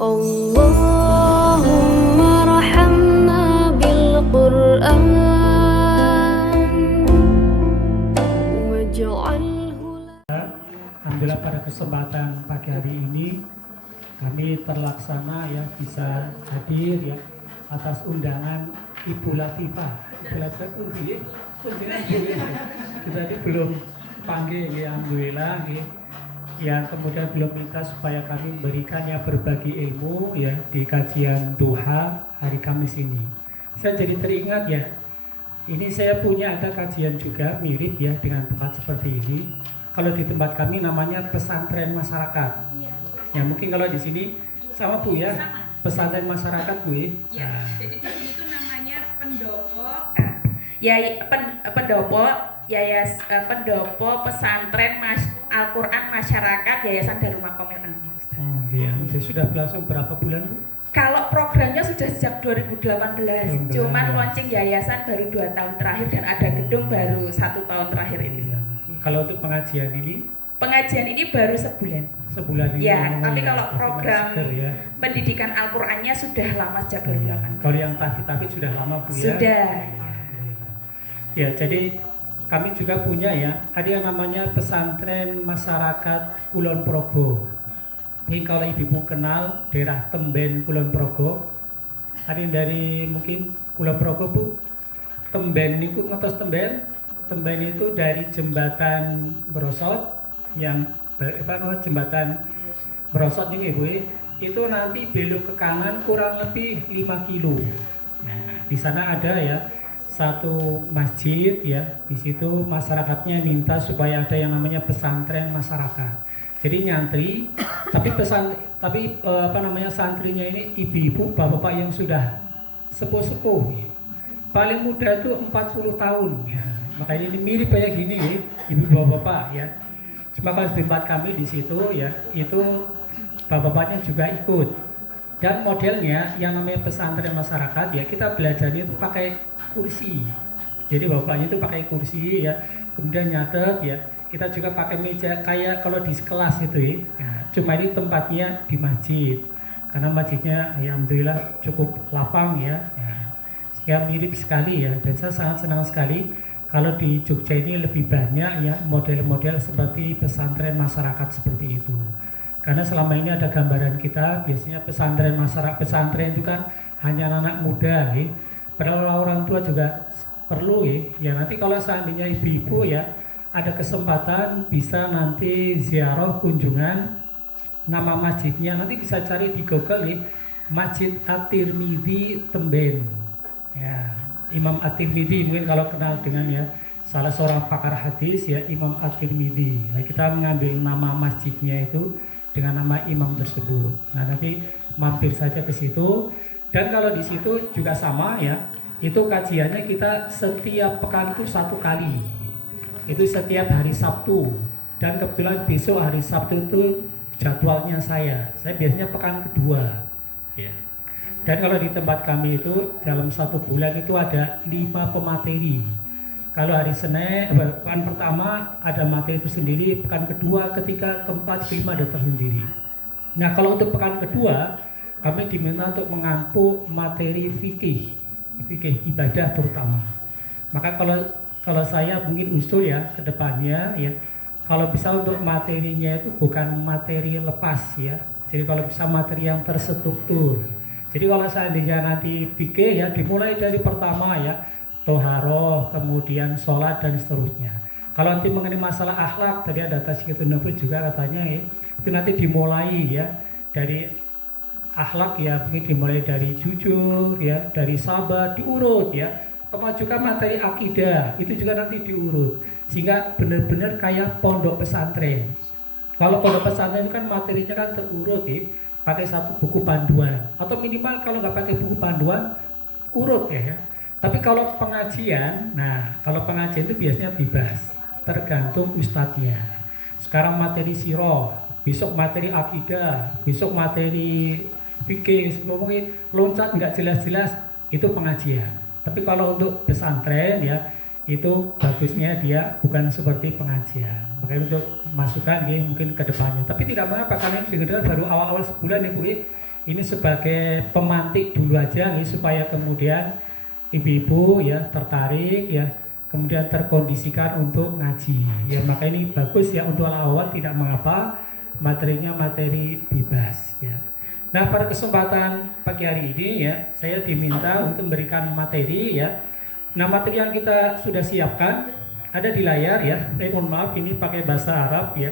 Allahumma rahamna bil Qur'an waj'alhu. Alhamdulillah pada kesempatan pagi hari ini kami terlaksana ya bisa hadir ya atas undangan Ibu Latifah. Ibu Latifah itu kita ini belum panggil ya, alhamdulillah ya. Yang kemudian belum minta supaya kami memberikan ya berbagi ilmu ya di kajian duha hari Kamis ini. Saya jadi teringat ya, ini saya punya ada kajian juga mirip ya dengan tempat seperti ini. Kalau di tempat kami namanya pesantren masyarakat. Ya mungkin kalau di sini sama Bu ya, pesantren masyarakat Bu ya. Ya, jadi di sini itu namanya pendopo, pendopo pesantren Al-Quran Masyarakat Yayasan Darul Maqomil Amin. Oh iya, jadi sudah berlangsung berapa bulan Bu? Kalau programnya sudah sejak 2018, cuman launching yayasan baru 2 tahun terakhir dan ada gedung baru 1 tahun terakhir ini. Iya. Kalau untuk pengajian ini? Pengajian ini baru sebulan. Sebulan ini. Ya, tapi kalau program ya. pendidikan Al-Qurannya sudah lama sejak 2018. Kalau yang tahfidz sudah lama Bu ya? Sudah. Ya, jadi kami juga punya ya, ada yang namanya pesantren masyarakat Kulon Progo. Ini kalau ibu kenal daerah Temben Kulon Progo, ada yang dari mungkin Kulon Progo Bu. Temben itu ngetos Temben. Temben itu dari jembatan Brosot yang jembatan Brosot ini Bu, itu nanti belok ke kanan kurang lebih 5 kilo. Nah, di sana ada ya satu masjid ya, di situ masyarakatnya minta supaya ada yang namanya pesantren masyarakat. Jadi nyantri, tapi santrinya ini ibu-ibu, bapak-bapak yang sudah sepuh-sepuh. Paling muda itu 40 tahun. Ya. Makanya ini mirip kayak gini ya, ibu bapak-bapak ya. Cuma kalau di tempat kami di situ ya, itu bapak-bapaknya juga ikut. Dan modelnya yang namanya pesantren masyarakat ya, kita belajarnya itu pakai kursi. Jadi bapaknya itu pakai kursi ya, kemudian nyatet ya. Kita juga pakai meja kayak kalau di kelas itu ya. Cuma ini tempatnya di masjid. Karena masjidnya ya, alhamdulillah cukup lapang ya. Sehingga mirip sekali ya. Dan saya sangat senang sekali kalau di Jogja ini lebih banyak ya model-model seperti pesantren masyarakat seperti itu. Karena selama ini ada gambaran kita biasanya pesantren masyarakat, pesantren itu kan hanya anak muda ya. Padahal orang tua juga perlu ya nanti kalau seandainya ibu-ibu ya ada kesempatan bisa nanti ziarah kunjungan nama masjidnya, nanti bisa cari di Google ya, Masjid At-Tirmidzi Temben ya, Imam At-Tirmidzi mungkin kalau kenal dengan ya salah seorang pakar hadis ya, Imam At-Tirmidzi. Nah, kita mengambil nama masjidnya itu dengan nama imam tersebut. Nah, nanti mampir saja ke situ. Dan kalau di situ juga sama ya, itu kajiannya kita setiap pekan itu 1 kali. Itu setiap hari Sabtu. Dan kebetulan besok hari Sabtu itu jadwalnya saya biasanya pekan kedua. Ya. Dan kalau di tempat kami itu dalam 1 bulan itu ada 5 pemateri. Kalau hari Senin, pekan pertama ada materi itu sendiri, pekan kedua, ketiga, keempat, kelima ada tersendiri. Nah, kalau untuk pekan kedua kami diminta untuk mengampu materi fikih ibadah terutama. Maka kalau saya mungkin usul ya ke depannya ya, kalau bisa untuk materinya itu bukan materi lepas ya. Jadi kalau bisa materi yang terstruktur. Jadi kalau seandainya nanti fikih ya dimulai dari pertama ya, toharoh, kemudian sholat dan seterusnya. Kalau nanti mengenai masalah akhlak, tadi ada Tazkiyatun Nufus juga katanya ya, itu nanti dimulai ya dari akhlak ya, mungkin dimulai dari jujur ya, dari sabar, diurut ya. Termasuk juga materi akidah, itu juga nanti diurut. Sehingga benar-benar kayak pondok pesantren. Kalau pondok pesantren itu kan materinya kan terurut ya, pakai satu buku panduan. Atau minimal kalau nggak pakai buku panduan, urut ya. Tapi kalau pengajian, nah kalau pengajian itu biasanya bebas, tergantung ustadznya. Sekarang materi siroh, besok materi akidah, besok materi fikih, ngomongin loncat nggak jelas-jelas, itu pengajian. Tapi kalau untuk pesantren ya, itu bagusnya dia bukan seperti pengajian. Makanya untuk masukan ya mungkin ke depannya. Tapi tidak mengapa, karena ini baru awal-awal sebulan ya Bu, ini sebagai pemantik dulu aja nih, supaya kemudian ibu-ibu ya tertarik ya, kemudian terkondisikan untuk ngaji ya. Maka ini bagus ya, untuk awal tidak mengapa, materinya materi bebas ya. Nah, pada kesempatan pagi hari ini ya, saya diminta untuk memberikan materi ya. Nah, materi yang kita sudah siapkan ada di layar ya. Mohon maaf, ini pakai bahasa Arab ya.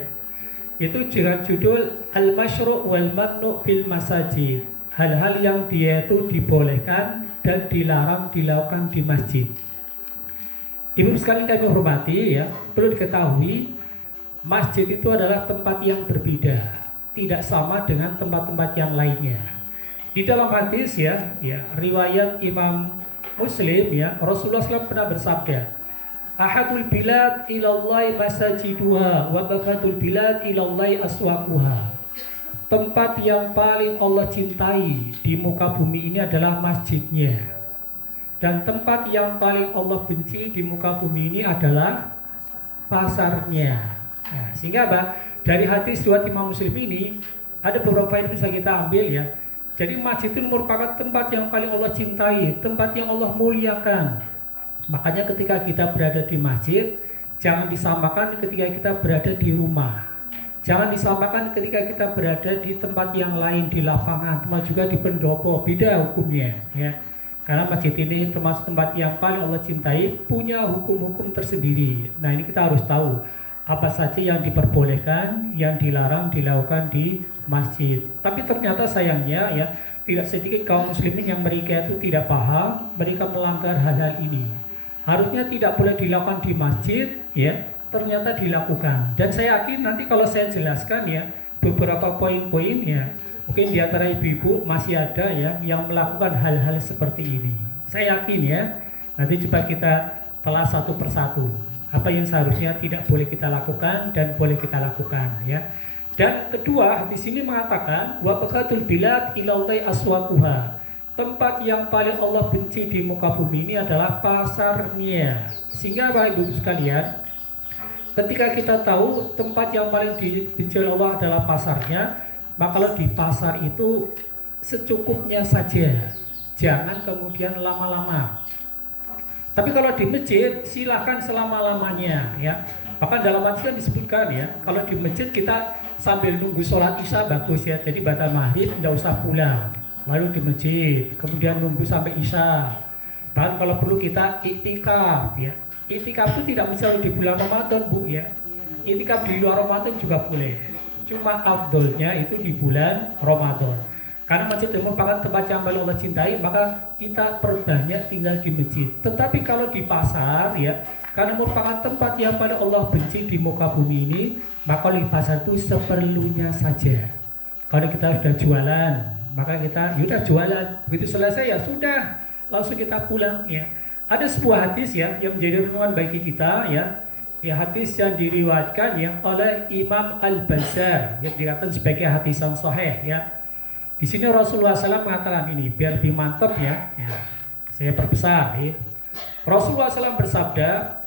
Itu dengan judul Al-Masyru' wal Mamnu' fil Masajid. Hal-hal yang dia itu dibolehkan dan dilarang dilakukan di masjid. Ibu sekalian kami hormati ya, perlu diketahui masjid itu adalah tempat yang berbeda, tidak sama dengan tempat-tempat yang lainnya. Di dalam hadis ya, riwayat Imam Muslim ya, Rasulullah SAW pernah bersabda, Ahadul bilad ilallahi masajiduha wa bakatul bilad ilallahi aswaquha. Tempat yang paling Allah cintai di muka bumi ini adalah masjidnya. Dan tempat yang paling Allah benci di muka bumi ini adalah pasarnya. Nah, sehingga apa? Dari hadis riwayat Imam Muslim ini ada beberapa yang bisa kita ambil ya. Jadi masjid itu merupakan tempat yang paling Allah cintai, tempat yang Allah muliakan. Makanya ketika kita berada di masjid, jangan disamakan ketika kita berada di rumah. Jangan disamakan ketika kita berada di tempat yang lain, di lapangan, termasuk juga di pendopo, beda hukumnya ya. Karena masjid ini termasuk tempat yang paling Allah cintai, punya hukum-hukum tersendiri. Nah, ini kita harus tahu apa saja yang diperbolehkan, yang dilarang dilakukan di masjid. Tapi ternyata sayangnya ya, tidak sedikit kaum muslimin yang mereka itu tidak paham, mereka melanggar hal-hal ini. Harusnya tidak boleh dilakukan di masjid ya, ternyata dilakukan. Dan saya yakin nanti kalau saya jelaskan ya beberapa poin-poin ya, mungkin di antara ibu-ibu masih ada ya yang melakukan hal-hal seperti ini. Saya yakin ya, nanti coba kita telah satu persatu apa yang seharusnya tidak boleh kita lakukan dan boleh kita lakukan ya. Dan kedua, di sini mengatakan wa bakatul bilad ilallahi aswaquha. Tempat yang paling Allah benci di muka bumi ini adalah pasarnya. Sehingga Bapak Ibu sekalian, ketika kita tahu tempat yang paling dibenci oleh Allah adalah pasarnya, maka kalau di pasar itu secukupnya saja, jangan kemudian lama-lama. Tapi kalau di masjid silahkan selama-lamanya ya. Bahkan dalam hadis kan disebutkan ya, kalau di masjid kita sambil nunggu sholat isya bagus ya. Jadi batal maghrib tidak usah pulang, lalu di masjid, kemudian nunggu sampai isya. Bahkan kalau perlu kita iktikaf ya. Iktikaf itu tidak misalnya di bulan Ramadan Bu ya. Iktikaf di luar Ramadan juga boleh. Cuma afdolnya itu di bulan Ramadan. Karena masjid itu merupakan tempat yang paling Allah cintai, maka kita perbanyak tinggal di masjid. Tetapi kalau di pasar ya, karena merupakan tempat yang paling Allah benci di muka bumi ini, maka di pasar itu seperlunya saja. Kalau kita sudah jualan, maka kita sudah jualan, begitu selesai ya sudah, langsung kita pulang ya. Ada sebuah hadis ya yang menjadi renungan bagi kita ya. Ya, hadis yang diriwayatkan ya oleh Imam Al-Bazzar yang dikatakan sebagai hadis yang sahih ya. Di sini Rasulullah SAW mengatakan ini biar lebih mantap ya. Saya perbesar ya. Rasulullah SAW bersabda,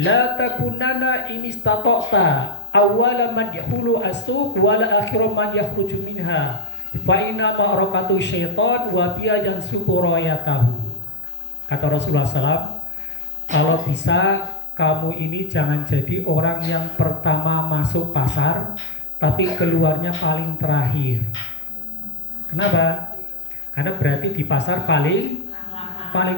la takunana in istata'ta awwala man yahulu as-suq wala akhiru man yakhruju minha fa inna ma'arakatu syaitan wa biya yansubu rayatahu. Kata Rasulullah SAW, kalau bisa kamu ini jangan jadi orang yang pertama masuk pasar tapi keluarnya paling terakhir. Kenapa? Karena berarti di pasar paling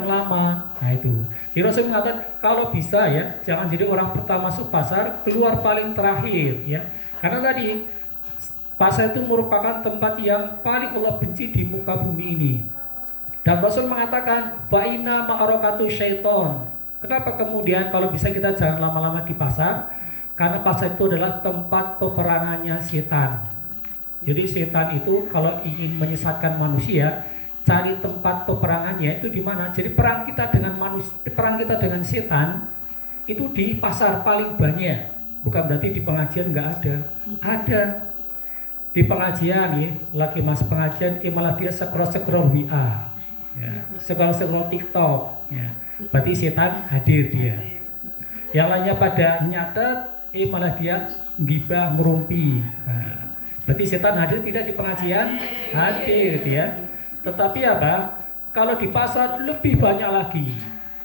lama. Nah itu. Jadi Rasul mengatakan kalau bisa ya jangan jadi orang pertama masuk pasar, keluar paling terakhir ya. Karena tadi pasar itu merupakan tempat yang paling Allah benci di muka bumi ini. Dan Rasul mengatakan fa inna ma'arakatu syaiton. Kenapa kemudian kalau bisa kita jangan lama-lama di pasar? Karena pasar itu adalah tempat peperangannya setan. Jadi setan itu kalau ingin menyesatkan manusia, cari tempat peperangannya itu di mana? Jadi perang kita dengan manusia, perang kita dengan setan itu di pasar paling banyak. Bukan berarti di pengajian nggak ada. Ada. Di pengajian ya, lagi mas pengajian, malah dia scroll WA, ya, scroll TikTok, ya. Berarti setan hadir dia. Yang lainnya pada nyatet, malah dia gibah ngerumpi. Nah, Berarti setan hadir tidak di pengajian? Hadir gitu ya. Tetapi apa? Kalau di pasar lebih banyak lagi.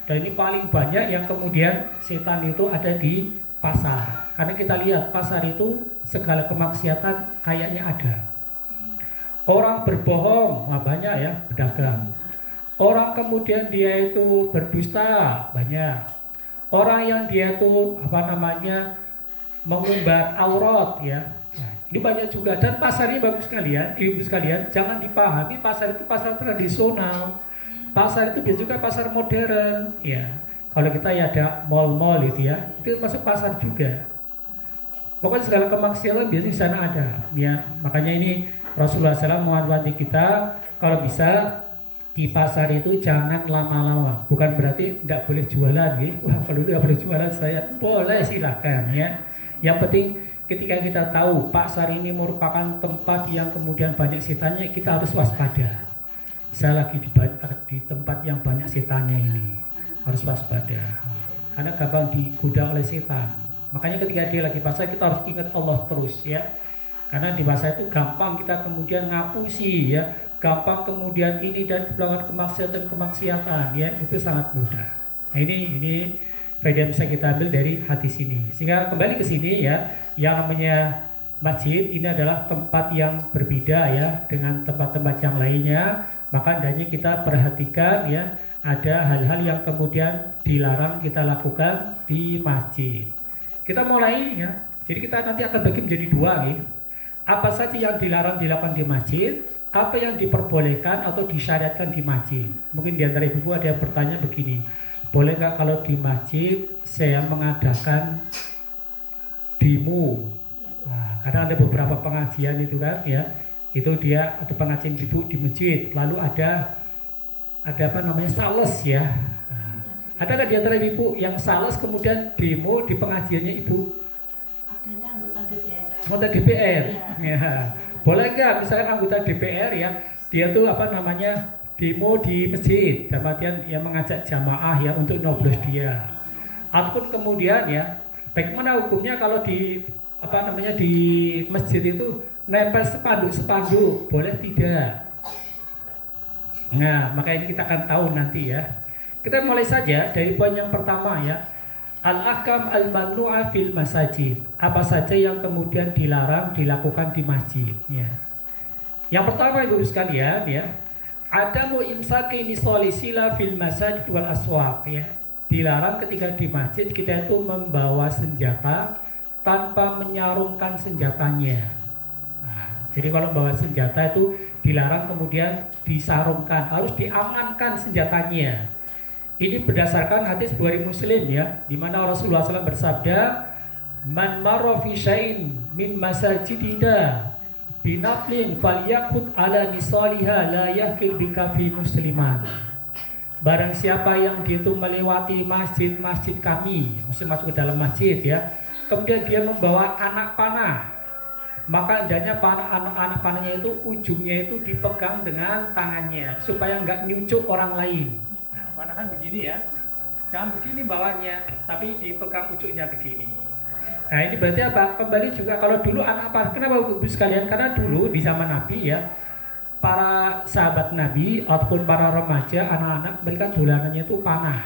Dan ini paling banyak yang kemudian setan itu ada di pasar. Karena kita lihat pasar itu segala kemaksiatan kayaknya ada. Orang berbohong, nah banyak ya, berdagang. Orang kemudian dia itu berdusta, banyak. Orang yang dia itu mengumbar aurat ya. Nah, ini banyak juga, dan pasarnya bagus sekalian, ibu sekalian, jangan dipahami pasar itu pasar tradisional. Pasar itu biasa juga pasar modern ya. Kalau kita ya ada mall-mall gitu ya, itu masuk pasar juga. Pokoknya segala kemaksiatan biasanya di sana ada ya. Makanya ini Rasulullah SAW mewanti kita kalau bisa di pasar itu jangan lama-lama. Bukan berarti tidak boleh jualan gitu. Wah, kalau tidak boleh jualan saya boleh, silakan ya. Yang penting ketika kita tahu pasar ini merupakan tempat yang kemudian banyak setannya, kita harus waspada. Saya lagi di tempat yang banyak setannya ini, harus waspada. Karena gampang digoda oleh setan. Makanya ketika dia lagi pasar kita harus ingat Allah terus ya. Karena di pasar itu gampang kita kemudian ngapusi ya, gampang kemudian ini dan melakukan kemaksiatan ya, itu sangat mudah. Nah ini faedah yang bisa kita ambil dari hadis ini. Sehingga kembali ke sini ya, yang namanya masjid ini adalah tempat yang berbeda ya dengan tempat-tempat yang lainnya. Maka hendaknya kita perhatikan ya, ada hal-hal yang kemudian dilarang kita lakukan di masjid. Kita mulai ya, jadi kita nanti akan bagi menjadi dua nih. Apa saja yang dilarang dilakukan di masjid, apa yang diperbolehkan atau disyariatkan di masjid. Mungkin di antara ibu ada yang bertanya begini, boleh nggak kalau di masjid saya mengadakan demo? Nah, karena ada beberapa pengajian itu kan ya, itu dia ada pengajian ibu di masjid, lalu ada sales ya. Nah, ada nggak di antara ibu yang sales kemudian demo di pengajiannya ibu? Anggota DPR, ya. Boleh nggak misalnya anggota DPR ya, dia tuh demo di masjid, dapatian yang mengajak jamaah ya untuk nyoblos dia. Ataupun kemudian ya, bagaimana hukumnya kalau di di masjid itu nempel spanduk, boleh tidak? Nah, maka ini kita akan tahu nanti ya. Kita mulai saja dari poin yang pertama ya. Al-ahkam al-mamnu'ah fil masajid. Apa saja yang kemudian dilarang dilakukan di masjid ya. Yang pertama Ibu sekalian ya, adamu imsaki nisolisila fil masajid wal aswaq ya. Dilarang ketika di masjid kita itu membawa senjata tanpa menyarungkan senjatanya. Nah, jadi kalau membawa senjata itu dilarang kemudian disarungkan, harus diamankan senjatanya. Ini berdasarkan hadis Bukhari Muslim ya, di mana Rasulullah SAW bersabda, "Man marra fi syai'in min masajidina binaflin falyakut ala nisaliha la yahkil bika fi musliman." Barang siapa yang dia itu melewati masjid-masjid kami, mesti masuk ke dalam masjid ya, kemudian dia membawa anak panah, maka hendaknya anak panahnya itu ujungnya itu dipegang dengan tangannya supaya nggak nyucuk orang lain. Panahan begini ya, jangan begini bawahnya, tapi dipegang ujungnya begini. Nah ini berarti apa? Kembali juga kalau dulu anak panah, kenapa Ibu sekalian? Karena dulu di zaman Nabi ya, para sahabat Nabi ataupun para remaja, anak-anak mereka dolanannya itu panah.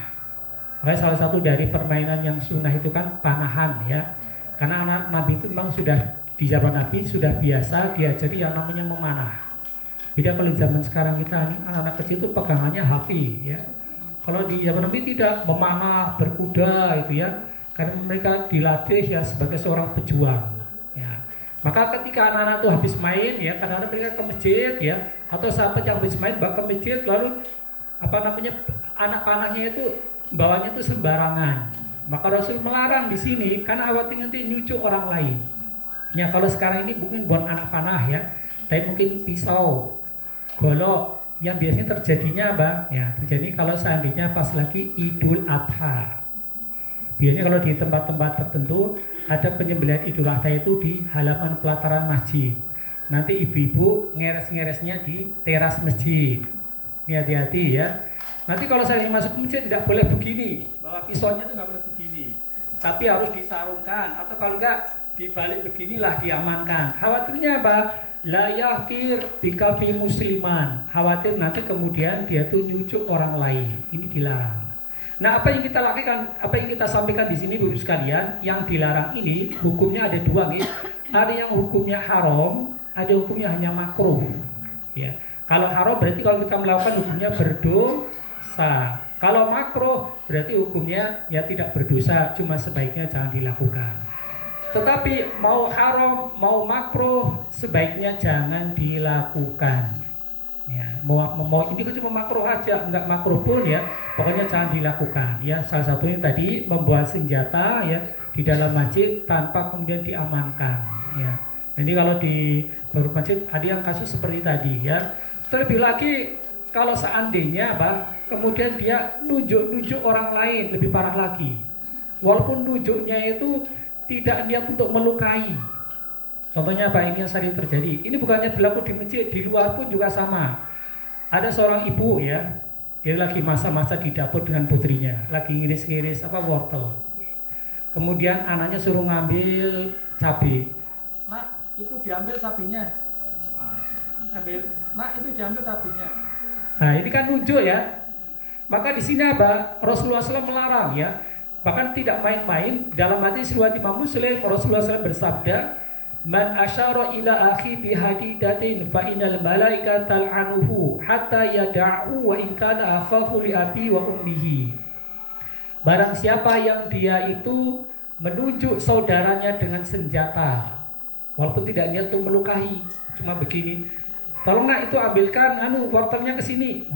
Makanya salah satu dari permainan yang sunnah itu kan panahan ya. Karena anak Nabi itu memang sudah di zaman Nabi sudah biasa diajari yang namanya memanah. Beda kalau di zaman sekarang kita nih, anak-anak kecil itu pegangannya HP ya. Kalau di zaman Nabi tidak, memanah, berkuda itu ya, karena mereka dilatih ya sebagai seorang pejuang. Ya. Maka ketika anak-anak itu habis main ya, kadang-kadang mereka ke masjid ya, atau sahabat yang habis main bawa ke masjid, lalu anak panahnya itu bawanya itu sembarangan. Maka Rasul melarang di sini karena khawatir nanti nyucuk orang lain. Ya kalau sekarang ini mungkin bukan anak panah ya, tapi mungkin pisau, golok. Yang biasanya terjadinya apa? Ya, terjadi kalau seandainya pas lagi Idul Adha. Biasanya kalau di tempat-tempat tertentu ada penyembelihan Idul Adha itu di halaman pelataran masjid. Nanti ibu-ibu ngeres-ngeresnya di teras masjid. Ini hati-hati ya. Nanti kalau saya masuk masjid tidak boleh begini, bawa pisaunya itu nggak boleh begini, tapi harus disarungkan atau kalau enggak di balik beginilah diamankan. Khawatirnya apa? La yahkir bikafi musliman. Khawatir nanti kemudian dia tuh nyucuk orang lain. Ini dilarang. Nah, apa yang kita lakukan, apa yang kita sampaikan di sini Bapak sekalian, yang dilarang ini hukumnya ada dua, gitu. Ada yang hukumnya haram, ada hukumnya hanya makruh. Ya. Kalau haram berarti kalau kita melakukan hukumnya berdosa. Kalau makruh berarti hukumnya ya tidak berdosa, cuma sebaiknya jangan dilakukan. Tetapi mau haram, mau makruh sebaiknya jangan dilakukan. Ya, mau ini kan cuma makruh aja, enggak makruh pun ya, pokoknya jangan dilakukan. Ya, salah satunya tadi membawa senjata ya di dalam masjid tanpa kemudian diamankan. Ya, jadi kalau di baru masjid ada yang kasus seperti tadi ya. Terlebih lagi kalau seandainya apa, kemudian dia nunjuk orang lain lebih parah lagi. Walaupun nunjuknya itu tidak niat untuk melukai. Contohnya apa? Ini yang sering terjadi. Ini bukannya berlaku di masjid, di luar pun juga sama. Ada seorang ibu ya, dia lagi masak-masak di dapur dengan putrinya, lagi ngiris-ngiris wortel. Kemudian anaknya suruh ngambil cabai. Mak, itu diambil cabainya. Mak, itu diambil cabainya. Nah, ini kan nunjuk ya. Maka di sini apa? Rasulullah SAW melarang ya. Bahkan tidak main-main. Dalam hadis riwayat Imam Muslim, Rasulullah SAW bersabda, man asyara ila akhi bihadidatin fa innal malaikata tal'anuhu hatta yada'u wa in kana akhafu li abi wa ummihi. Barang siapa yang dia itu menunjuk saudaranya dengan senjata walaupun tidak niat untuk melukai, cuma begini, tolong nak itu ambilkan wortelnya ke sini.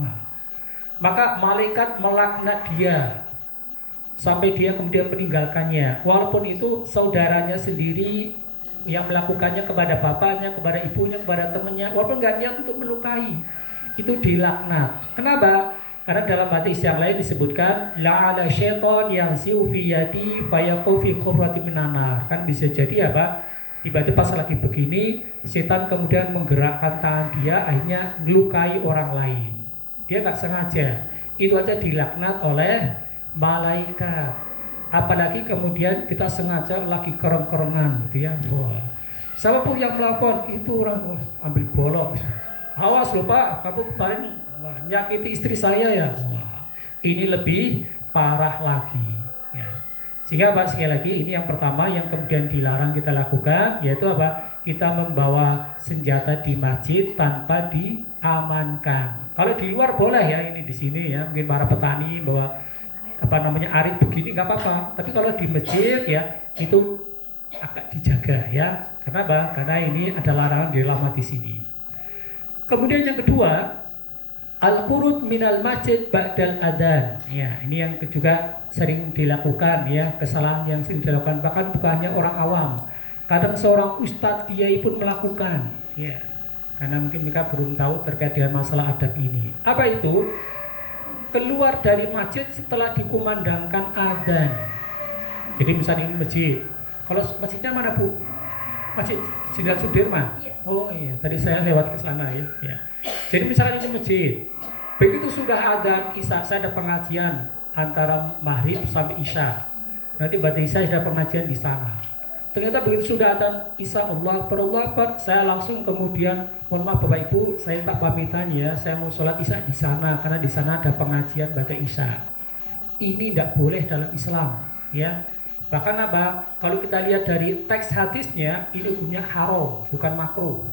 Maka malaikat melaknat dia sampai dia kemudian meninggalkannya, walaupun itu saudaranya sendiri yang melakukannya kepada bapaknya, kepada ibunya, kepada temannya, walaupun nggak niat untuk melukai, itu dilaknat. Kenapa? Karena dalam hadis yang lain disebutkan la'ala syaitan yang siu fi yadi fayaqu fi khurrati minan nar. Kan bisa jadi apa? Tiba-tiba pas lagi begini, setan kemudian menggerakkan tangan dia, akhirnya melukai orang lain. Dia nggak sengaja. Itu aja dilaknat oleh malaikat. Apalagi kemudian kita sengaja lagi kereng-kerengan gitu ya. Wah. Siapapun yang melakukan itu orang ambil golok. Awas loh Pak, kamu kemarin nyakiti istri saya ya. Wah. Ini lebih parah lagi ya. Sehingga Pak, sekali lagi ini yang pertama yang kemudian dilarang kita lakukan, yaitu apa? Kita membawa senjata di masjid tanpa diamankan. Kalau di luar boleh ya, ini di sini ya, mungkin para petani bawa arit begini nggak apa-apa, tapi kalau di masjid ya itu agak dijaga ya. Karena apa? Karena ini ada larangan di dalam hadis ini. Kemudian yang kedua, al-qurud minal masjid ba'dal adzan. Ya, ini yang juga sering dilakukan ya, kesalahan yang sering dilakukan bahkan bukannya orang awam. Kadang seorang ustadz kiai pun melakukan ya. Karena mungkin mereka belum tahu terkait dengan masalah adab ini. Apa itu? Keluar dari masjid setelah dikumandangkan adzan. Jadi misalnya ini masjid. Kalau masjidnya mana Bu? Masjid Jenderal Sudirman. Oh iya, tadi saya lewat ke sana ya. Jadi misalnya ini masjid. Begitu sudah adzan Isya, saya ada pengajian antara maghrib sampai Isya. Nanti pada Isya ada pengajian di sana. Ternyata begitu sudah adzan Isya, Allah Akbar, saya langsung kemudian, mohon maaf Bapak Ibu, saya tak pamitan ya, saya mau sholat Isya di sana karena di sana ada pengajian pada Isya. Ini tidak boleh dalam Islam, ya. Bahkan apa? Kalau kita lihat dari teks hadisnya, ini hukumnya haram, bukan makruh.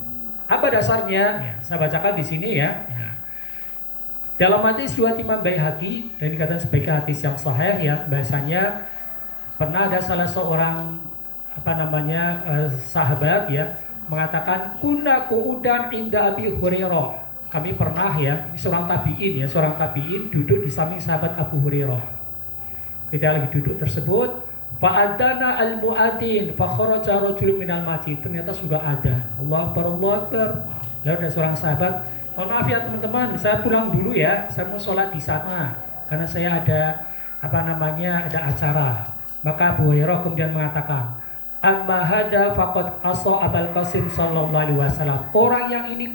Apa dasarnya? Ya, saya bacakan di sini ya. Dalam hadis riwayat Imam Baihaqi dan dikatakan sebagai hadis yang sahih ya, bahasanya pernah ada salah seorang sahabat ya mengatakan kunna qu'udan inda Abi Hurairah. Kami pernah ya, seorang tabi'in duduk di samping sahabat Abu Hurairah. Kita lagi duduk tersebut, fa'adana al-mu'adzin fa kharaja rajulun minal masjid. Ternyata sudah ada. Allahu Akbar. Lalu ada seorang sahabat, maaf ya teman-teman, saya pulang dulu ya, saya mau sholat di sana karena saya ada ada acara. Maka Abu Hurairah kemudian mengatakan, amma hada faqad asa Abul Qasim sallallahu alaihi wasallam. Orang yang ini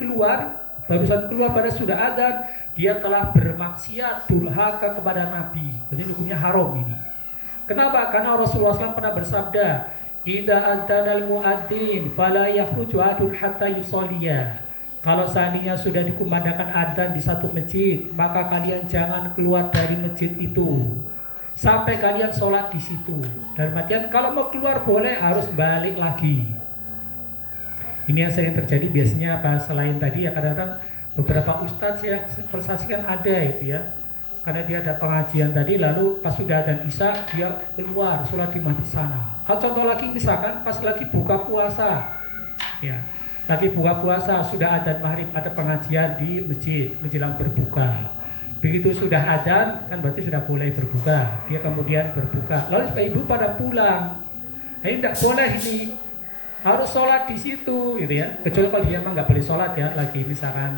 barusan keluar pada sudah adzan, dia telah bermaksiat durhaka kepada Nabi. Jadi hukumnya haram ini. Kenapa? Karena Rasulullah SAW pernah bersabda, Idza adzanal muadzin fala yakhruju ahadun hatta yusalliya. Kalau seandainya sudah dikumandangkan adzan di satu masjid, maka kalian jangan keluar dari masjid itu sampai kalian sholat di situ. Dan artian kalau mau keluar boleh, harus balik lagi. Ini yang sering terjadi biasanya apa, selain tadi ya kadang-kadang beberapa ustadz ya persaksikan ada itu ya, karena dia ada pengajian tadi, lalu pas sudah adzan isya dia keluar sholat di masjid sana. Contoh lagi misalkan pas lagi buka puasa, ya lagi buka puasa sudah adzan maghrib, ada pengajian di masjid menjelang berbuka. Begitu sudah adzan kan berarti sudah boleh berbuka, dia kemudian berbuka. Lalu ibu pada pulang, ini tidak boleh, ini harus sholat di situ, gitu ya. Kecuali kalau dia memang nggak boleh sholat ya, lagi misalkan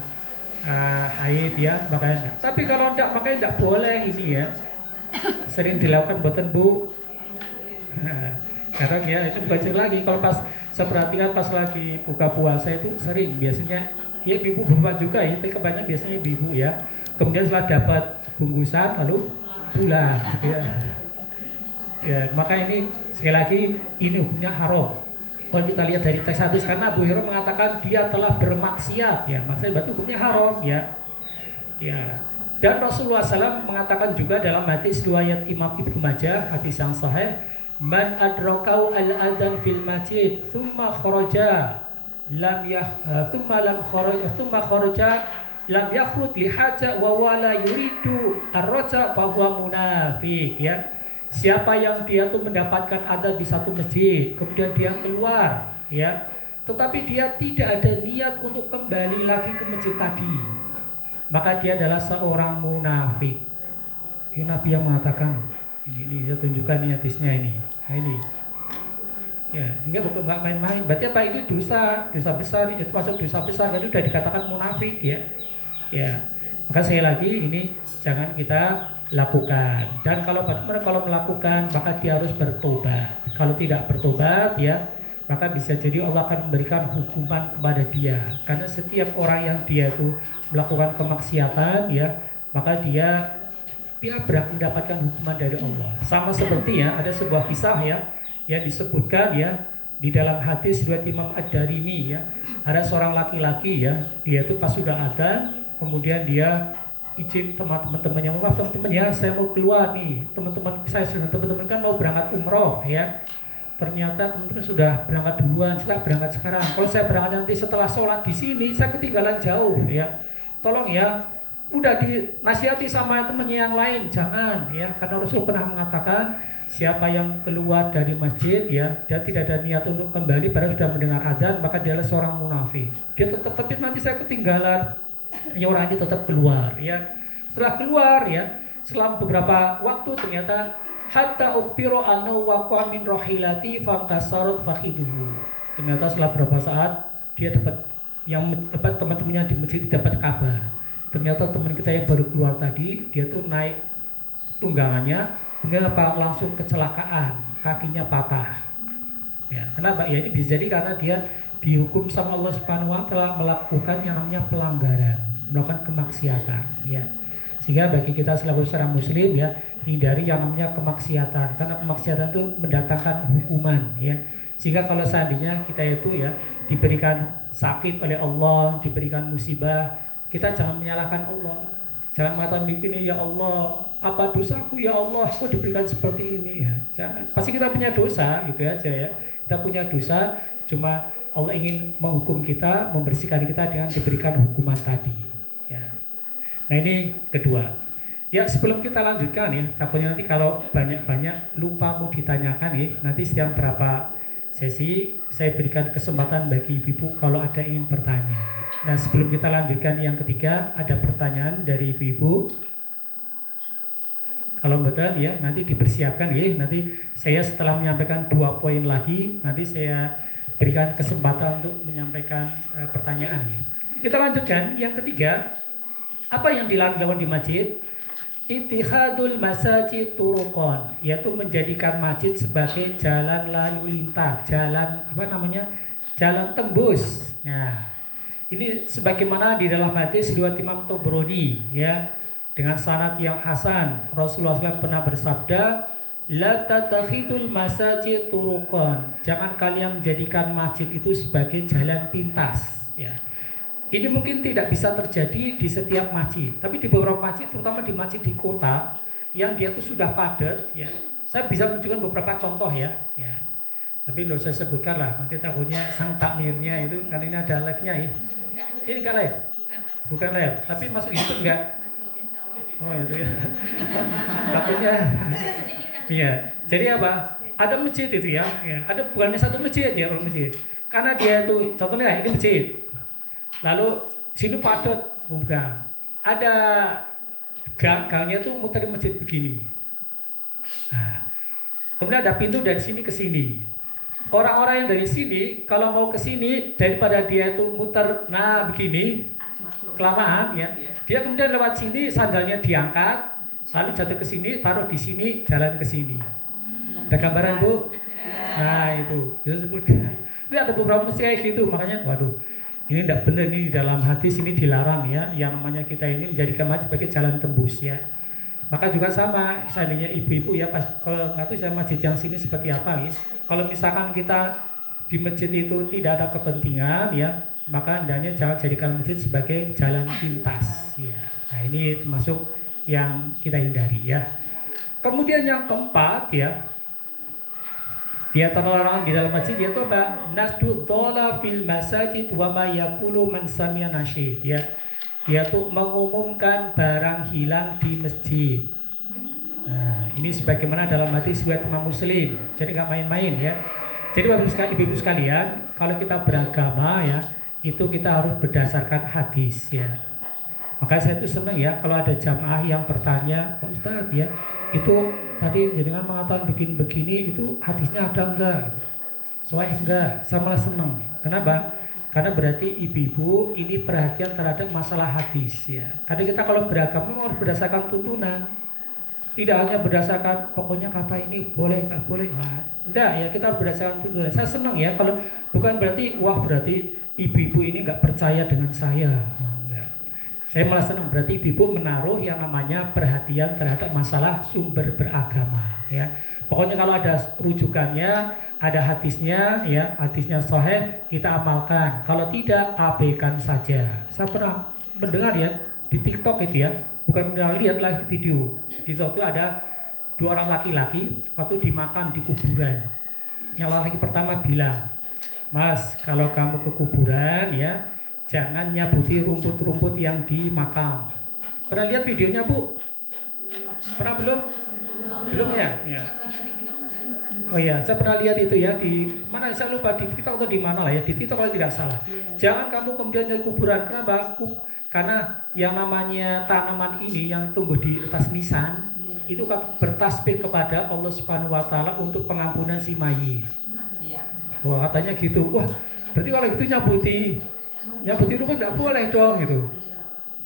haid ya, makanya. Tapi kalau tidak, makanya tidak boleh ini ya. Sering dilakukan boten bu. Karena ya itu baca lagi kalau pas seperhatikan pas lagi buka puasa itu sering biasanya ya ibu bapak juga ya, tapi kebanyakan biasanya ibu ya. Kemudian setelah dapat bungkusan lalu pulang ya. Ya, maka ini sekali lagi ini hukumnya haram. Kalau kita lihat dari teks hadis, karena Abu Hurairah mengatakan dia telah bermaksiat ya, maksudnya berarti hukumnya haram ya. Ya. Dan Rasulullah SAW mengatakan juga dalam hadis riwayat Imam Ibnu Majah, hadis yang sahih, man adrakau al-adzan fil masjid thumma kharaja lam kharaja lam yakhrut li haja wa wala yuridu ar-raja fa huwa munafiq ya. Siapa yang dia tuh mendapatkan adzan di satu masjid, kemudian dia keluar ya, tetapi dia tidak ada niat untuk kembali lagi ke masjid tadi, maka dia adalah seorang munafik. Ini Nabi yang mengatakan. Ini saya tunjukkan nih hadisnya ini. Nah, ini. Ya, enggak betul enggak main-main. Berarti apa, ini dosa besar, itu masuk dosa besar, jadi sudah dikatakan munafik ya. Ya. Maka sekali lagi ini jangan kita lakukan. Dan kalau melakukan maka dia harus bertobat. Kalau tidak bertobat ya, maka bisa jadi Allah akan memberikan hukuman kepada dia. Karena setiap orang yang dia itu melakukan kemaksiatan ya, maka dia berhak mendapatkan hukuman dari Allah. Sama seperti ya, ada sebuah kisah ya yang disebutkan ya di dalam hadis riwayat Imam Ad-Darimi ya, ada seorang laki-laki ya, dia itu pas sudah adzan, kemudian dia izin teman-temannya, maaf teman-teman ya, saya mau keluar nih, teman-teman kan mau berangkat umroh ya, ternyata teman-teman sudah berangkat duluan, saya berangkat sekarang. Kalau saya berangkat nanti setelah sholat di sini, saya ketinggalan jauh ya, tolong ya, udah dinasihati sama temannya yang lain, jangan ya, karena Rasul pernah mengatakan siapa yang keluar dari masjid ya, dia tidak ada niat untuk kembali padahal sudah mendengar adzan, maka dia adalah seorang munafik. Dia tetap, tapi nanti saya ketinggalan, ya orang ini tetap keluar ya. Setelah keluar ya, setelah beberapa waktu ternyata hatta ukbiro annahu waqa min rahilati fankasarat fakhiduhu. Ternyata setelah beberapa saat dia dapat teman-temannya di masjid dapat kabar. Ternyata teman kita yang baru keluar tadi, dia tuh naik tunggangannya, kemudian langsung kecelakaan, kakinya patah. Ya, kenapa? Ya ini bisa jadi karena dia dihukum sama Allah Subhanahu wa taala melakukan yang namanya pelanggaran, melakukan kemaksiatan. Ya, sehingga bagi kita selaku seorang muslim ya, hindari yang namanya kemaksiatan, karena kemaksiatan itu mendatangkan hukuman. Ya, sehingga kalau seandainya kita itu ya diberikan sakit oleh Allah, diberikan musibah, kita jangan menyalahkan Allah, jangan mengatakan begini, ya Allah, apa dosaku ya Allah, kok diberikan seperti ini ya, jangan. Pasti kita punya dosa, gitu aja ya. Kita punya dosa, cuma Allah ingin menghukum kita, membersihkan kita dengan diberikan hukuman tadi. Ya. Nah ini kedua. Ya sebelum kita lanjutkan ya, takutnya nanti kalau banyak-banyak lupa mau ditanyakan ya, nanti setiap berapa sesi saya berikan kesempatan bagi ibu kalau ada ingin bertanya. Nah sebelum kita lanjutkan yang ketiga, ada pertanyaan dari ibu-ibu. Kalau betul ya nanti dipersiapkan ya, nanti saya setelah menyampaikan 2 poin lagi, nanti saya berikan kesempatan untuk menyampaikan pertanyaan. Kita lanjutkan yang ketiga, apa yang dilakukan di masjid? Ittihadul masajid turuqan, yaitu menjadikan masjid sebagai jalan lalu lintas, jalan jalan tembus. Nah, ini sebagaimana di dalam hadis riwayat Imam Tabrani ya, dengan sanad yang hasan, Rasulullah SAW pernah bersabda, La tatakhidul masajid turuqan. Jangan kalian menjadikan masjid itu sebagai jalan pintas, ya. Ini mungkin tidak bisa terjadi di setiap masjid, tapi di beberapa masjid, terutama di masjid di kota yang dia itu sudah padat, ya. Saya bisa menunjukkan beberapa contoh ya. Tapi lo saya sebutkan lah, nanti takutnya sang takmirnya itu, karena ini ada live-nya ya. Ini kan live? Bukan live, tapi masuk YouTube enggak? Oh itu ya. Takutnya. Iya. Jadi apa? Ada masjid itu ya. Ada bukannya satu masjid ya, orang masjid. Karena dia itu contohnya ini masjid. Lalu sini padat, bukan. Ada gangnya tuh muter masjid begini. Nah, kemudian ada pintu dari sini ke sini. Orang-orang yang dari sini kalau mau ke sini daripada dia itu muter begini kelamaan ya. Dia kemudian lewat sini sandalnya diangkat, lalu jatuh ke sini, taruh di sini, jalan ke sini. Ada gambaran Bu? Nah itu sebutkan. Itu ada beberapa masjid kayak gitu, makanya waduh ini tidak benar, ini di dalam hadis ini dilarang ya. Yang namanya kita ini menjadikan masjid sebagai jalan tembus ya. Maka juga sama, seandainya ibu-ibu ya, pas kalau nggak tahu saya masjid yang sini seperti apa ya. Kalau misalkan kita di masjid itu tidak ada kepentingan ya, maka hendaknya jangan jadikan masjid sebagai jalan pintas ya. Nah ini termasuk yang kita hindari ya. Kemudian yang keempat ya, di antara larangan di dalam masjid yaitu apa? Nasdu dhola fil masajid wa ma yaqulu man sami'a nasyid ya. Yaitu mengumumkan barang hilang di masjid. Nah, ini sebagaimana dalam hadis riwayat Imam Muslim. Jadi nggak main-main ya. Jadi Bapak Ibu sekalian, kalau kita beragama ya, itu kita harus berdasarkan hadis ya. Maka saya itu senang ya kalau ada jamaah yang bertanya, Pak Ustadz ya, itu tadi jenengan mengatakan bikin begini, itu hadisnya ada enggak? Soalnya enggak, saya malah senang. Kenapa? Karena berarti ibu-ibu ini perhatian terhadap masalah hadis ya. Karena kita kalau beragama harus berdasarkan tuntunan. Tidak hanya berdasarkan pokoknya kata ini boleh nggak boleh nggak. Enggak ya, kita berdasarkan tuntunan. Saya senang ya kalau bukan berarti wah berarti ibu-ibu ini nggak percaya dengan saya. Saya malah senang berarti ibu menaruh yang namanya perhatian terhadap masalah sumber beragama ya. Pokoknya kalau ada rujukannya, ada hadisnya ya, hadisnya sahih kita amalkan. Kalau tidak abaikan saja. Saya pernah mendengar ya di TikTok itu ya, bukan pernah lihat live video. Di TikTok itu ada dua orang laki-laki waktu dimakan di kuburan. Yang laki pertama bilang, "Mas, kalau kamu ke kuburan ya, jangan nyabuti rumput-rumput yang di makam." Pernah lihat videonya Bu? Pernah belum? Belum ya? Ya. Oh iya, saya pernah lihat itu ya di mana saya lupa di TikTok atau di mana lah ya, di TikTok kalau tidak salah. Jangan kamu kemudian nyari kuburan. Kenapa? Karena yang namanya tanaman ini yang tumbuh di atas nisan itu kan bertasbih kepada Allah Subhanahu wa taala untuk pengampunan si mayit. Wah, katanya gitu. Wah, berarti kalau itu nyabuti rumah tidak boleh dong gitu.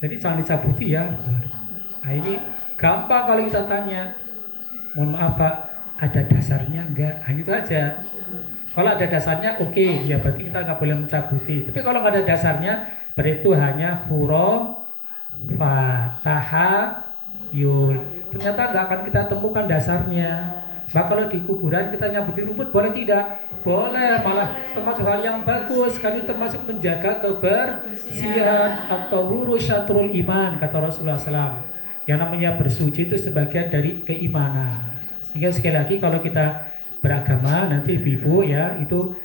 Jadi jangan dicabuti ya. Nah ini gampang kalau kita tanya, mohon maaf Pak, ada dasarnya enggak? Hanya itu aja. Kalau ada dasarnya oke, ya berarti kita nggak boleh mencabuti. Tapi kalau nggak ada dasarnya, berarti itu hanya huruf fatahah yul. Ternyata nggak akan kita temukan dasarnya. Maka kalau di kuburan kita nyabuti rumput boleh tidak? Boleh, malah termasuk hal yang bagus. Kami termasuk menjaga kebersihan atau huruf syatrul iman, kata Rasulullah SAW. Yang namanya bersuci itu sebagian dari keimanan. Sehingga sekali lagi kalau kita beragama nanti ibu ya itu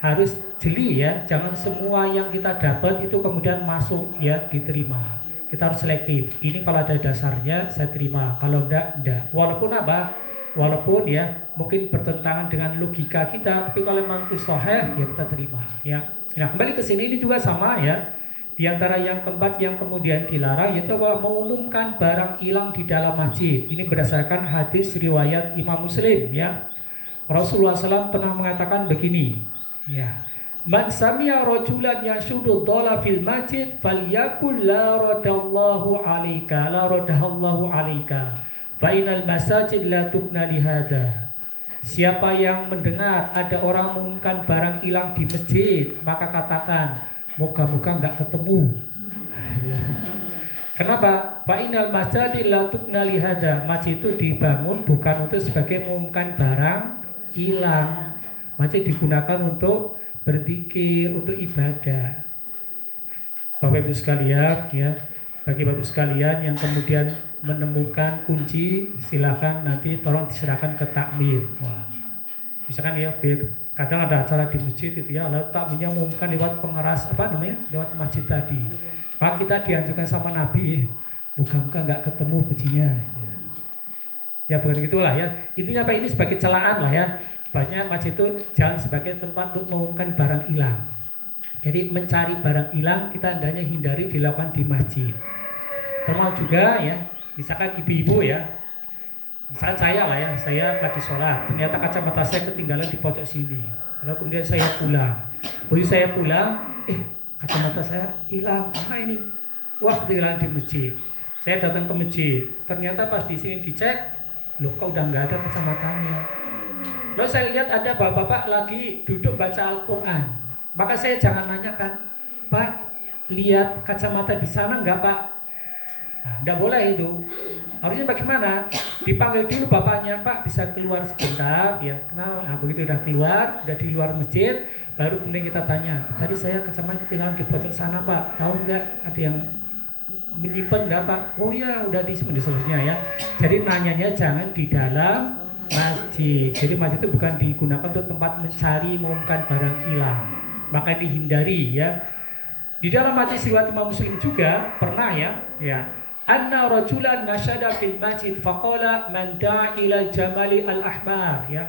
harus jeli ya, jangan semua yang kita dapat itu kemudian masuk ya diterima. Kita harus selektif. Ini kalau ada dasarnya saya terima, kalau enggak. Walaupun apa? Walaupun ya mungkin bertentangan dengan logika kita, tapi kalau memang itu sahih ya kita terima ya. Nah kembali ke sini ini juga sama ya. Di antara yang keempat yang kemudian dilarang yaitu mengumumkan barang hilang di dalam masjid. Ini berdasarkan hadis riwayat Imam Muslim ya. Rasulullah SAW pernah mengatakan begini ya. Man sami'a rajulan yashudu dhala fil masjid falyakul la radallahu alaika la radahallahu alaika fa inal masajid la tubna lihada. Siapa yang mendengar ada orang mengumumkan barang hilang di masjid, maka katakan moga-moga nggak ketemu. Kenapa? Fa'inal masjid la tubna lihada. Masjid itu dibangun bukan untuk sebagai mengumumkan barang hilang. Masjid digunakan untuk berzikir, untuk ibadah. Bapak Ibu sekalian, ya, bagi Bapak Ibu sekalian yang kemudian menemukan kunci, silakan nanti tolong diserahkan ke takmir. Wah, misalkan ya, kadang ada acara di masjid itu ya, lalu takmirnya mengumumkan lewat pengeras lewat masjid tadi. Pak, kita dianjurkan sama Nabi, muka-muka nggak ketemu kuncinya. Ya bukan gitulah ya. Intinya apa, ini sebagai celaan lah ya. Banyak masjid itu jangan sebagai tempat untuk mengumumkan barang hilang. Jadi mencari barang hilang kita hendaknya hindari dilakukan di masjid. Termasuk juga ya, misalkan ibu-ibu ya, misalkan saya lah ya, saya lagi sholat, ternyata kacamata saya ketinggalan di pojok sini. Lalu kemudian saya pulang. Begitu saya pulang, kacamata saya hilang. Apa ini? Wah, ketinggalan di masjid. Saya datang ke masjid, ternyata pas di sini dicek, loh kok udah nggak ada kacamatanya. Lalu saya lihat ada bapak-bapak lagi duduk baca Al-Quran. Maka saya jangan nanyakan, Pak, lihat kacamata di sana nggak Pak? Nah, nggak boleh itu. Harusnya bagaimana? Dipanggil dulu bapaknya, Pak bisa keluar sebentar, ya. Nah, begitu udah keluar, udah di luar masjid, baru kemudian kita tanya, tadi saya kacamata ketinggalan di pojok sana Pak, tahu nggak ada yang menyimpan nggak Pak? Oh ya, udah di seterusnya ya. Jadi nanyanya jangan di dalam masjid. Jadi masjid itu bukan digunakan untuk tempat mencari, mengumumkan barang hilang. Maka dihindari ya. Di dalam hadis riwayat Imam Muslim juga pernah ya, anna rajulan nasyada fil masjid faqala man da'a ila jamali al-ahmar ya.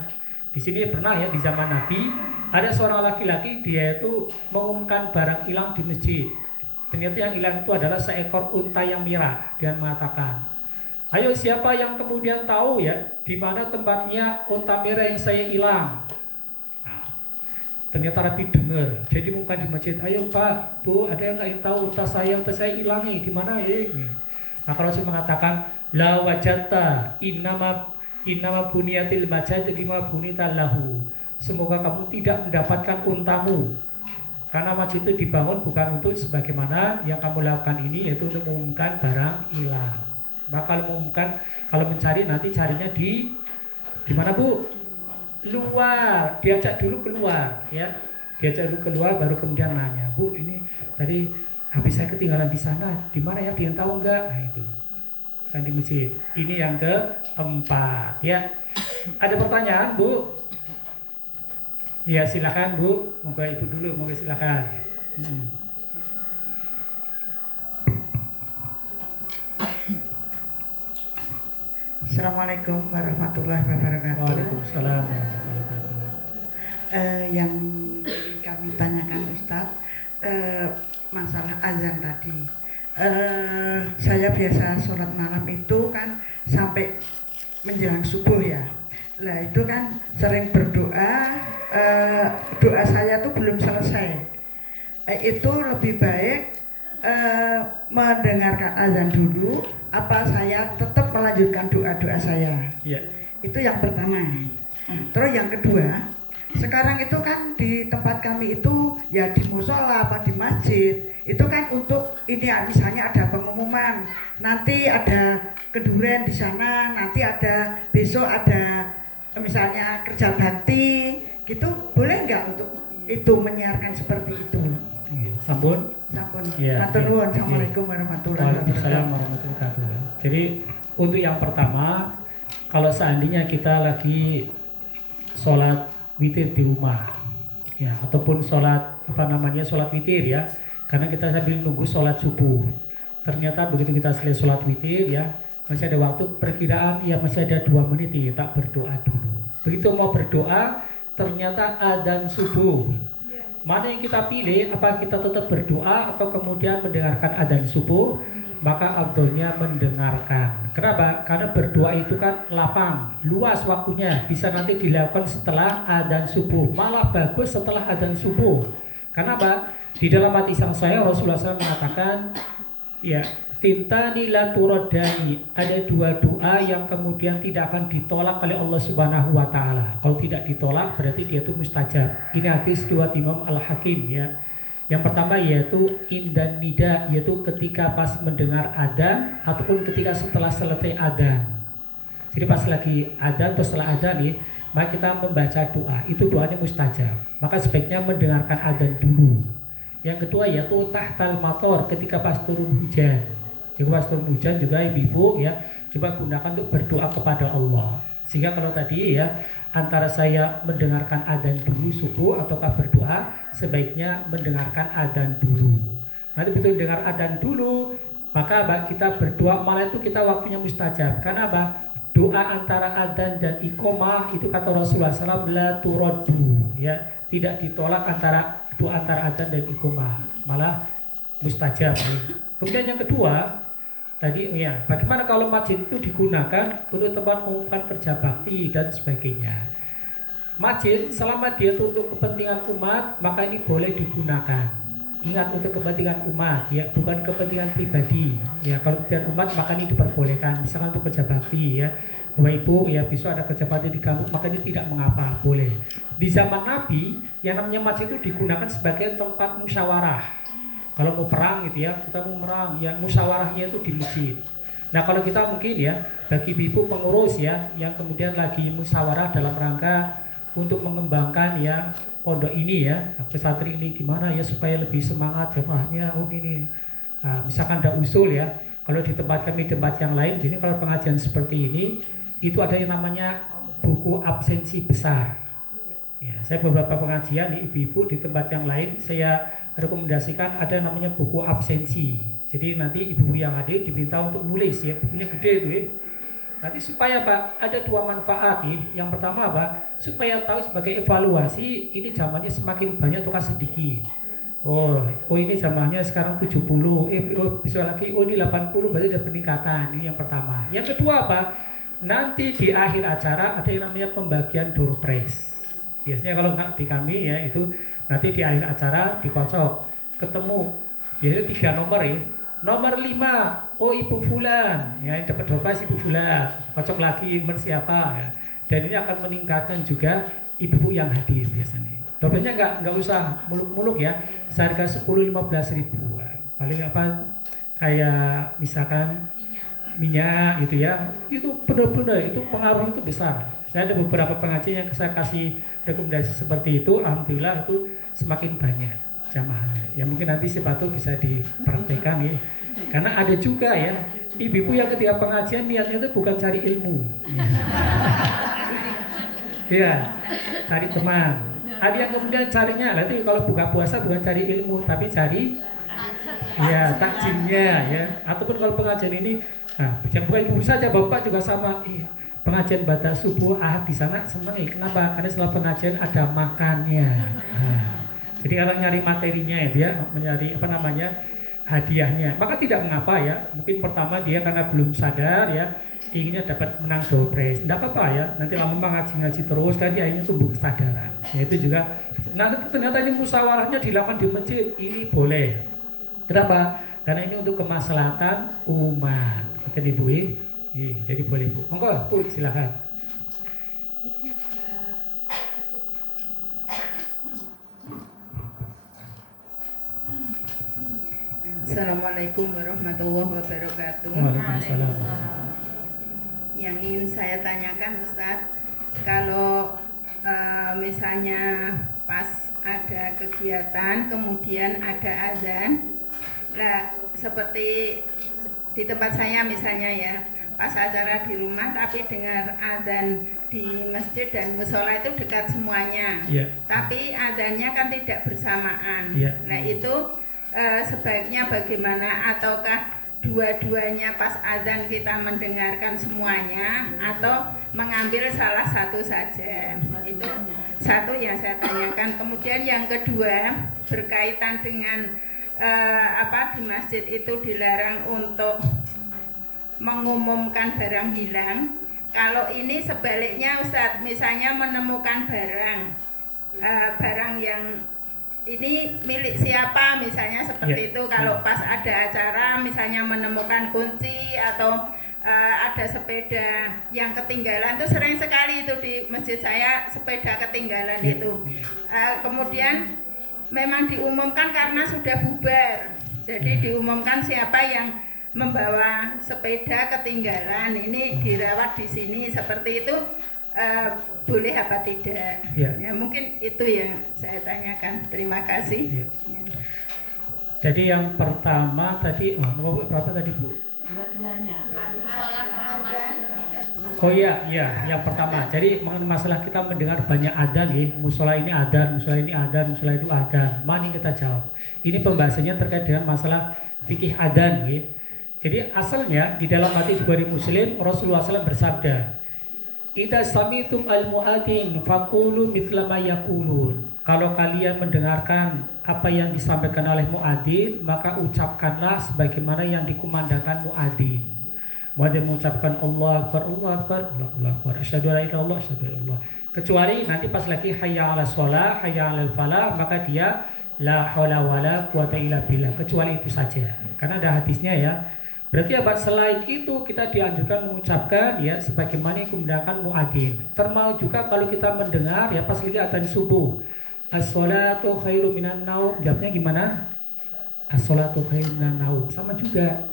Di sini pernah ya, di zaman Nabi ada seorang laki-laki, dia itu mengumumkan barang hilang di masjid. Ternyata yang hilang itu adalah seekor unta yang merah. Dia mengatakan, ayo siapa yang kemudian tahu ya di mana tempatnya unta merah yang saya hilang? Ternyata Nabi dengar, jadi muka di masjid, ayo Pak, Bu, ada yang nggak tahu unta saya hilang nih, di mana ya? Maka Rasul mengatakan, la wajata innama buniyatil masjid lima bunita lahu. Semoga kamu tidak mendapatkan untamu, karena masjid itu dibangun bukan untuk sebagaimana yang kamu lakukan ini, yaitu untuk mengumumkan barang hilang. Maka kalau mencari nanti carinya di mana Bu? Luar, diajak dulu keluar ya, diajak dulu keluar baru kemudian nanya, Bu ini tadi habis saya ketinggalan di sana, di mana ya, dia tahu enggak? Nah itu kan di masjid. Ini yang keempat ya. Ada pertanyaan Bu? Ya silakan Bu, moga Ibu dulu, moga silakan. Assalamualaikum warahmatullahi wabarakatuh. Waalaikumsalam. Yang kami tanyakan Ustadz, masalah azan tadi. Saya biasa sholat malam itu kan sampai menjelang subuh ya. Nah itu kan sering berdoa, doa saya tuh belum selesai. Itu lebih baik mendengarkan azan dulu, apa saya tetap melanjutkan doa-doa saya? Ya. Itu yang pertama. Terus yang kedua, sekarang itu kan di tempat kami itu ya di musola apa di masjid itu kan untuk ini misalnya ada pengumuman, nanti ada keduren di sana, nanti ada besok ada misalnya kerja bakti gitu, boleh nggak untuk itu menyiarkan seperti itu? Sampun. Ya. Matur nuwun. Assalamualaikum warahmatullahi wabarakatuh. Jadi untuk yang pertama, kalau seandainya kita lagi sholat witir di rumah, ya, ataupun sholat sholat witir ya, karena kita sambil nunggu sholat subuh. Ternyata begitu kita selesai sholat witir ya, masih ada waktu perkiraan ya masih ada 2 menit ya, tak berdoa dulu. Begitu mau berdoa, ternyata adzan subuh. Mana yang kita pilih, apa kita tetap berdoa atau kemudian mendengarkan adzan subuh? Maka afdolnya mendengarkan. Kenapa? Karena berdoa itu kan lapang, luas waktunya, bisa nanti dilakukan setelah adzan subuh. Malah bagus setelah adzan subuh. Kenapa? Di dalam hadis yang saya Rasulullah SAW mengatakan, ya, fintani la turadani, ada 2 doa yang kemudian tidak akan ditolak oleh Allah Subhanahu wa taala. Kalau tidak ditolak berarti dia itu mustajab. Ini hadis riwayat Imam Al-Hakim ya. Yang pertama yaitu indan nida, yaitu ketika pas mendengar adzan ataupun ketika setelah selesai adzan. Jadi pas lagi adzan atau setelah adzan nih, maka kita membaca doa. Itu doanya mustajab. Maka sebaiknya mendengarkan adzan dulu. Yang kedua yaitu tahtal mator, ketika pas turun hujan. Jadi pas turun hujan juga ibu-ibu ya, coba gunakan untuk berdoa kepada Allah. Sehingga kalau tadi ya, antara saya mendengarkan adzan dulu subuh ataukah berdoa, sebaiknya mendengarkan adzan dulu. Nanti betul dengar adzan dulu, maka kita berdoa, malah itu kita waktunya mustajab. Karena apa? Doa antara adzan dan iqomah itu kata Rasulullah SAW, la turaddu, ya, tidak ditolak antara doa antara adzan dan iqomah, malah mustajab. Kemudian yang kedua, tadi ya, bagaimana kalau masjid itu digunakan untuk tempat melakukan kerja bakti dan sebagainya. Masjid selama dia itu untuk kepentingan umat, maka ini boleh digunakan. Ingat, untuk kepentingan umat, ya, bukan kepentingan pribadi. Ya, kalau kepentingan umat maka ini diperbolehkan. Misalkan untuk kerja bakti, ya, Bapak Ibu, ya, besok ada kerja bakti di kampung, maka ini tidak mengapa, boleh. Di zaman Nabi, yang namanya masjid itu digunakan sebagai tempat musyawarah. Kalau mau perang gitu ya, kita mau perang, ya musyawarahnya itu di masjid. Nah kalau kita mungkin ya, bagi ibu pengurus ya, yang kemudian lagi musyawarah dalam rangka untuk mengembangkan ya pondok ini ya, pesantren ini gimana ya supaya lebih semangat jamaahnya, oh ini. Nah, misalkan ada usul ya, kalau di tempat kami, tempat yang lain, jadi kalau pengajian seperti ini, itu ada yang namanya buku absensi besar. Ya, saya beberapa pengajian di ibu-ibu di tempat yang lain, saya rekomendasikan ada namanya buku absensi. Jadi nanti ibu yang hadir diminta untuk nulis ya, bukunya gede itu ya. Nanti supaya Pak ada dua manfaat ya. Yang pertama apa? Supaya tahu sebagai evaluasi ini zamannya semakin banyak atau sedikit. Oh ini zamannya sekarang 70, bisa lagi ini 80, berarti ada peningkatan. Ini yang pertama. Yang kedua apa? Nanti di akhir acara ada yang namanya pembagian door prize. Biasanya kalau di kami ya itu nanti di akhir acara dikocok ketemu biasanya 3 nomor ya. Nomor 5, oh Ibu Fulan, ya dapat door prize Ibu Fulan. Kocok lagi nomor siapa ya. Dan ini akan meningkatkan juga ibu yang hadir biasanya. Door prize-nya nggak usah muluk-muluk ya. Seharga 10-15 ribu. Paling apa kayak misalkan minyak gitu ya. Itu benar-benar itu pengaruh itu besar. Saya ada beberapa pengajian yang saya kasih rekomendasi seperti itu, alhamdulillah itu semakin banyak jamaahnya. Ya mungkin nanti sepatu bisa dipraktekkan ya. Karena ada juga ya ibu-ibu yang ketika pengajian niatnya itu bukan cari ilmu. Ya, cari teman. Ada yang kemudian carinya nanti kalau buka puasa bukan cari ilmu tapi cari ya takjilnya ya. Ataupun kalau pengajian ini, nah yang bukan ibu saja, bapak juga sama. Pengajian baca subuh ahad di sana seneng ya. Kenapa? Karena setelah pengajian ada makannya. Nah, jadi orang nyari materinya ya, dia mencari apa namanya hadiahnya. Maka tidak mengapa ya. Mungkin pertama dia karena belum sadar ya, inginnya dapat menang door prize. Tidak apa-apa ya. Nanti lama ngaji terus kan dia ingin tumbuh kesadaran. Ya itu juga. Nah ternyata ini musyawarahnya dilakukan di masjid, ini boleh. Kenapa? Karena ini untuk kemaslahatan umat. Kata Ibu jadi boleh Bu. Monggo Bu silakan. Assalamualaikum warahmatullahi wabarakatuh. Waalaikumsalam. Yang ingin saya tanyakan Ustadz, kalau misalnya pas ada kegiatan kemudian ada azan, nah seperti di tempat saya misalnya ya, pas acara di rumah tapi dengar adzan di masjid dan musola itu dekat semuanya. Yeah. Tapi adzannya kan tidak bersamaan. Yeah. Nah itu sebaiknya bagaimana? Ataukah dua-duanya pas adzan kita mendengarkan semuanya atau mengambil salah satu saja? Itu satu yang saya tanyakan. Kemudian yang kedua berkaitan dengan di masjid itu dilarang untuk mengumumkan barang hilang. Kalau ini sebaliknya Ustadz, misalnya menemukan barang yang ini milik siapa misalnya seperti itu. Kalau pas ada acara misalnya menemukan kunci atau ada sepeda yang ketinggalan, itu sering sekali itu di masjid saya sepeda ketinggalan itu. Kemudian memang diumumkan karena sudah bubar. Jadi diumumkan siapa yang membawa sepeda ketinggalan ini dirawat di sini seperti itu, boleh apa tidak? Ya. Ya mungkin itu yang saya tanyakan. Terima kasih. Ya. Jadi yang pertama tadi, nomor berapa tadi Bu? Oh iya, yang pertama. Jadi masalah kita mendengar banyak adzan, musola ini adzan, musola ini adzan, musola itu adzan. Mari kita jawab. Ini pembahasannya terkait dengan masalah fikih adzan, Jadi asalnya di dalam hadis Bukhari Muslim Rasulullah SAW bersabda, "Idza sami'tum al-mu'adzin faqulu mithla ma yaqulun." Kalau kalian mendengarkan apa yang disampaikan oleh muadzin, maka ucapkanlah sebagaimana yang dikumandangkan muadzin. Muadzin mengucapkan Allah Akbar, Allah Akbar, Allah Akbar, asyhadu an la ilaha illallah, asyhadu an la ilaha illallah. Kecuali nanti pas lagi hayya 'alas shalah, hayya 'alal falah, maka dia la haula wala quwata illa billah. Kecuali itu saja. Karena ada hadisnya ya. Berarti apa? Selain itu kita dianjurkan mengucapkan ya sebagaimana yang dikumandangkan muadzin. Termasuk juga kalau kita mendengar ya pas lagi adzan subuh. As-sholatu khairu minan naum. Jawabnya gimana? As-sholatu khairu minan naum. Sama juga.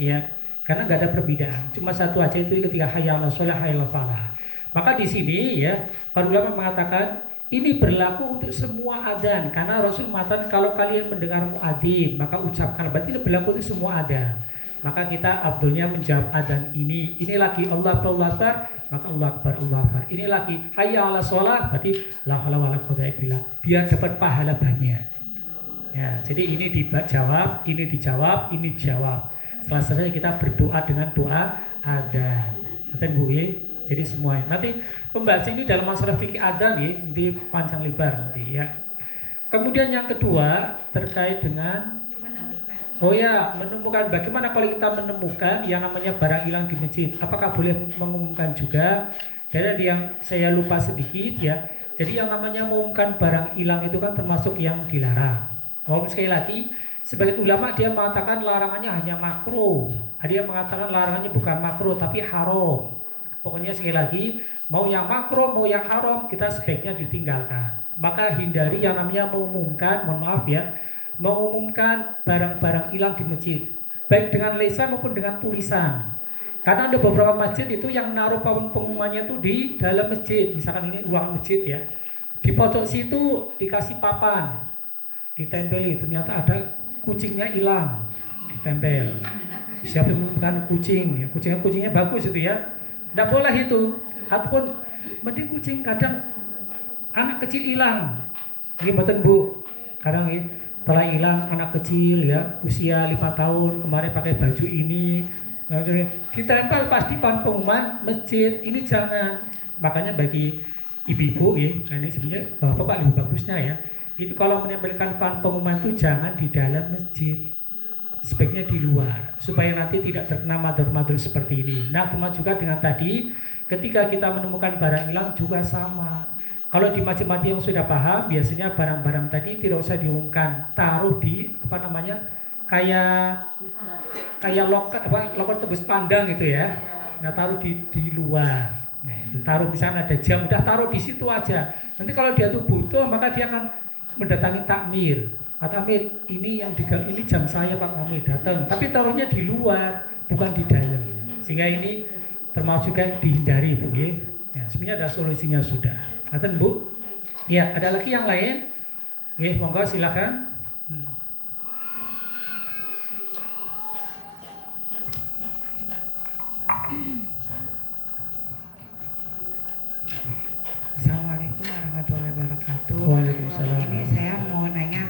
Ya. Karena nggak ada perbedaan. Cuma satu aja itu ketika hayya 'alas shalah, hayya 'alal falah. Maka di sini ya para ulama mengatakan ini berlaku untuk semua adzan karena Rasul mengatakan kalau kalian mendengar muadzin maka ucapkan. Berarti ini berlaku untuk semua adzan. Maka kita abdulnya menjawab adzan ini lagi Allah Akbar, Allah Akbar, maka Allah Akbar, Allah Akbar. Ini lagi hayya 'alas shalah, berarti la haula wala quwwata illa billah. Biar dapat pahala banyak. Ya, jadi ini dijawab, ini dijawab, ini dijawab. Setelah selesai kita berdoa dengan doa adzan. Nanti Bu jadi semuanya. Nanti pembahasan ini dalam masalah fikih adzan di panjang lebar nanti ya. Kemudian yang kedua terkait dengan menemukan. Bagaimana kalau kita menemukan yang namanya barang hilang di masjid? Apakah boleh mengumumkan juga? Dari yang saya lupa sedikit ya. Jadi yang namanya mengumumkan barang hilang itu kan termasuk yang dilarang. Sekali lagi, sebagai ulama dia mengatakan larangannya hanya makruh. Dia mengatakan larangannya bukan makruh tapi haram. Pokoknya sekali lagi, mau yang makruh mau yang haram kita sebaiknya ditinggalkan. Maka hindari yang namanya mengumumkan, mohon maaf ya, mengumumkan barang-barang hilang di masjid, baik dengan lisan maupun dengan tulisan. Karena ada beberapa masjid itu yang naruh pengumumannya itu di dalam masjid. Misalkan ini ruang masjid ya, di pojok situ dikasih papan, ditempeli, ternyata ada kucingnya hilang, ditempel. Siapa yang mengumumkan kucing? Ya, kucingnya bagus itu ya, tidak boleh itu. Ataupun mending kucing kadang anak kecil hilang, ini betul Bu. Kadang ini telah hilang anak kecil ya, usia 5 tahun, kemarin pakai baju ini, ditempel pas di depan pengumuman masjid. Ini jangan. Makanya bagi ibu-ibu ya, ini sebenarnya bapak lebih bagusnya ya, itu kalau menempelkan pengumuman itu jangan di dalam masjid, sebaiknya di luar supaya nanti tidak terkena madhur-madhur seperti ini. Nah, termasuk juga dengan tadi ketika kita menemukan barang hilang juga sama. Kalau di masjid-masjid yang sudah paham, biasanya barang-barang tadi tidak usah diumumkan, taruh di kayak loker tebus pandang gitu ya. Nah, taruh di luar. Nah, itu taruh di sana ada jam, udah taruh di situ aja. Nanti kalau dia tuh butuh, maka dia akan mendatangi takmir. Kata Amir, ini yang ini jam saya Pak Amir datang, tapi taruhnya di luar, bukan di dalam. Sehingga ini termasuk juga dihindari Bu ya. Sebenarnya ada solusinya sudah. Ngaten Bu? Ya, ada lagi yang lain? Ya, monggo silakan. Assalamualaikum warahmatullahi wabarakatuh. Waalaikumsalam. Ini saya mau nanya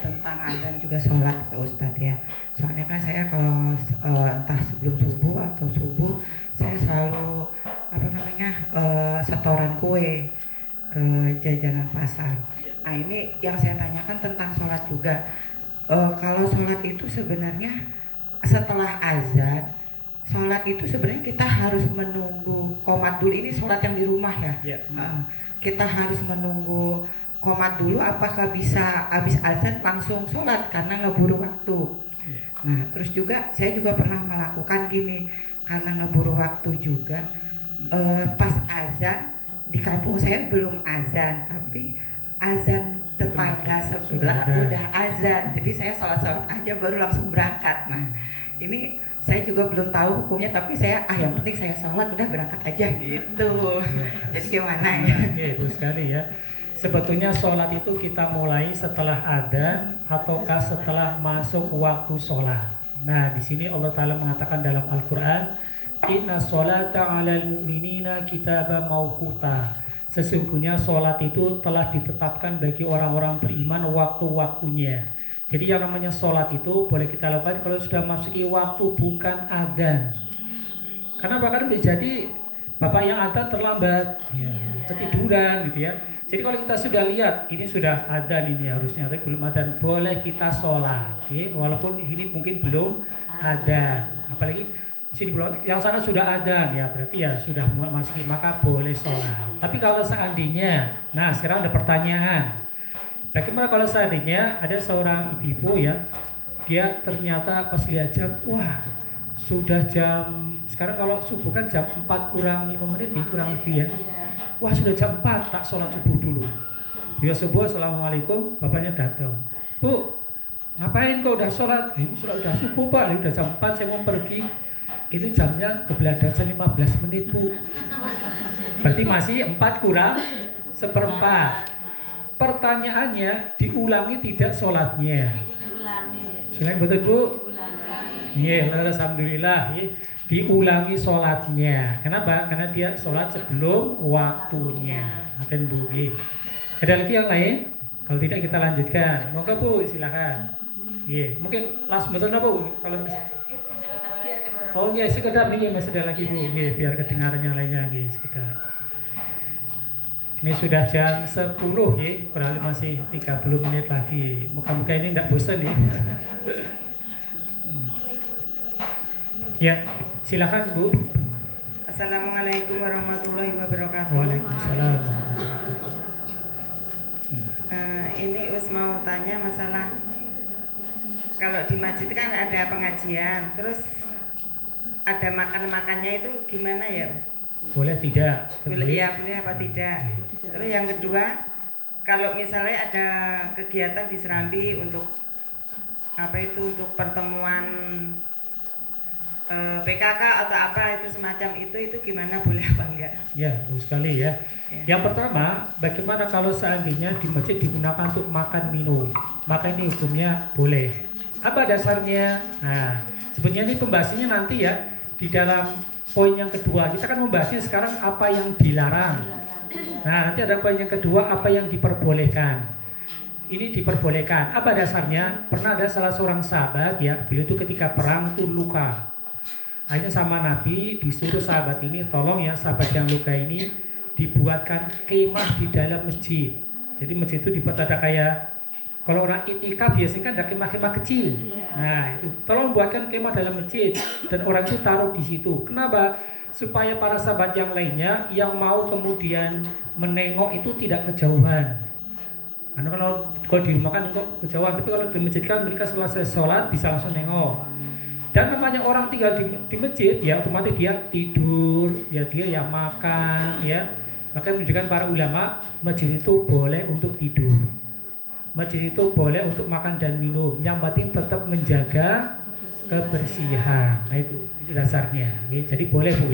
tentang azan juga sholat ke Ustadz ya. Soalnya kan saya kalau entah sebelum subuh atau subuh, saya selalu setoran kue ke jajanan pasar. Nah ini yang saya tanyakan tentang sholat juga. Kalau sholat itu sebenarnya setelah azan, sholat itu sebenarnya kita harus menunggu qomat dulu. Ini sholat yang di rumah ya. Kita harus menunggu qomat dulu. Apakah bisa habis azan langsung sholat karena ngeburu waktu? Nah terus juga saya juga pernah melakukan gini karena ngeburu waktu juga. Pas azan di kampung saya belum azan, tapi azan tetangga sebelah sudah azan, jadi saya sholat aja baru langsung berangkat. Nah ini saya juga belum tahu hukumnya, tapi saya yang penting saya sholat udah berangkat aja gitu. Jadi gimana ya? Oke, bagus sekali ya. Sebetulnya sholat itu kita mulai setelah adzan ataukah setelah masuk waktu sholat. Nah di sini Allah Taala mengatakan dalam Al-Quran, Inna sholata 'alal mu'minina kitaban mauquta. Sesungguhnya sholat itu telah ditetapkan bagi orang-orang beriman waktu-waktunya. Jadi yang namanya sholat itu boleh kita lakukan kalau sudah masuki waktu bukan adzan. Karena bahkan bisa jadi bapak yang adzan terlambat, ketiduran gitu ya. Jadi kalau kita sudah lihat ini sudah adzan ini harusnya, tapi belum adzan, boleh kita sholat. Okay? Walaupun ini mungkin belum adzan, apalagi sini belum, yang sana sudah ada ya berarti ya sudah masuki maka boleh sholat. Tapi kalau seandainya, nah sekarang ada pertanyaan, bagaimana kalau seandainya ada seorang ibu ya, dia ternyata pas lihat jam, wah sudah jam, sekarang kalau subuh kan jam 4 kurang 5 menit kurang lebih ya, wah sudah jam 4 tak sholat subuh dulu. Dia subuh, assalamualaikum, bapaknya datang, bu ngapain kau udah sholat? Ini sudah subuh pak, udah jam 4 saya mau pergi. Itu jamnya kebeladasan 15 menit bu, berarti masih 4 kurang 1/4. Pertanyaannya diulangi tidak sholatnya? Selain betul bu? Iya, alhamdulillah ya. Diulangi sholatnya. Kenapa? Karena dia sholat sebelum waktunya. Aten bu. Ada lagi yang lain? Kalau tidak kita lanjutkan. Moga bu, silakan. Iya, mungkin last betul bu. Kalau oh iya, sekedar nih masih ada lagi bu, ya, biar kedengarannya lainnya lagi sekedar. Ini sudah jam 10 ya, kurang lebih masih 30 menit lagi. Muka-muka ini tidak bosan ya. Ya, silakan bu. Assalamualaikum warahmatullahi wabarakatuh. Waalaikumsalam. Ini Us mau tanya masalah kalau di masjid kan ada pengajian, terus ada makan-makannya itu gimana ya? Boleh tidak? Boleh ya, boleh apa tidak? Terus yang kedua, kalau misalnya ada kegiatan di Serambi untuk apa itu, untuk pertemuan PKK atau apa itu semacam itu gimana, boleh apa enggak? Ya, bagus sekali ya. Yang pertama, bagaimana kalau seandainya di masjid digunakan untuk makan minum? Maka ini hukumnya boleh. Apa dasarnya? Nah, sebenarnya ini pembahasannya nanti ya di dalam poin yang kedua. Kita kan membahasnya sekarang apa yang dilarang. Nah, nanti ada poin yang kedua apa yang diperbolehkan. Ini diperbolehkan. Apa dasarnya? Pernah ada salah seorang sahabat ya, beliau itu ketika perang itu luka. Akhirnya sama Nabi disuruh sahabat ini, tolong ya sahabat yang luka ini dibuatkan kemah di dalam masjid. Jadi masjid itu dibuat ada kayak, kalau orang itikaf biasanya kan ada kemah-kemah kecil. Nah, itu tolong buatkan kemah dalam masjid dan orang itu taruh di situ. Kenapa? Supaya para sahabat yang lainnya yang mau kemudian menengok itu tidak kejauhan. Karena kalau di rumah kan kok kejauhan, tapi kalau di masjid kan mereka selesai sholat bisa langsung nengok. Dan namanya orang tinggal di masjid ya otomatis dia tidur, ya dia yang makan ya. Maka menunjukkan para ulama masjid itu boleh untuk tidur. Masjid itu boleh untuk makan dan minum. Yang penting tetap menjaga kebersihan. Nah itu dasarnya. Jadi boleh bu.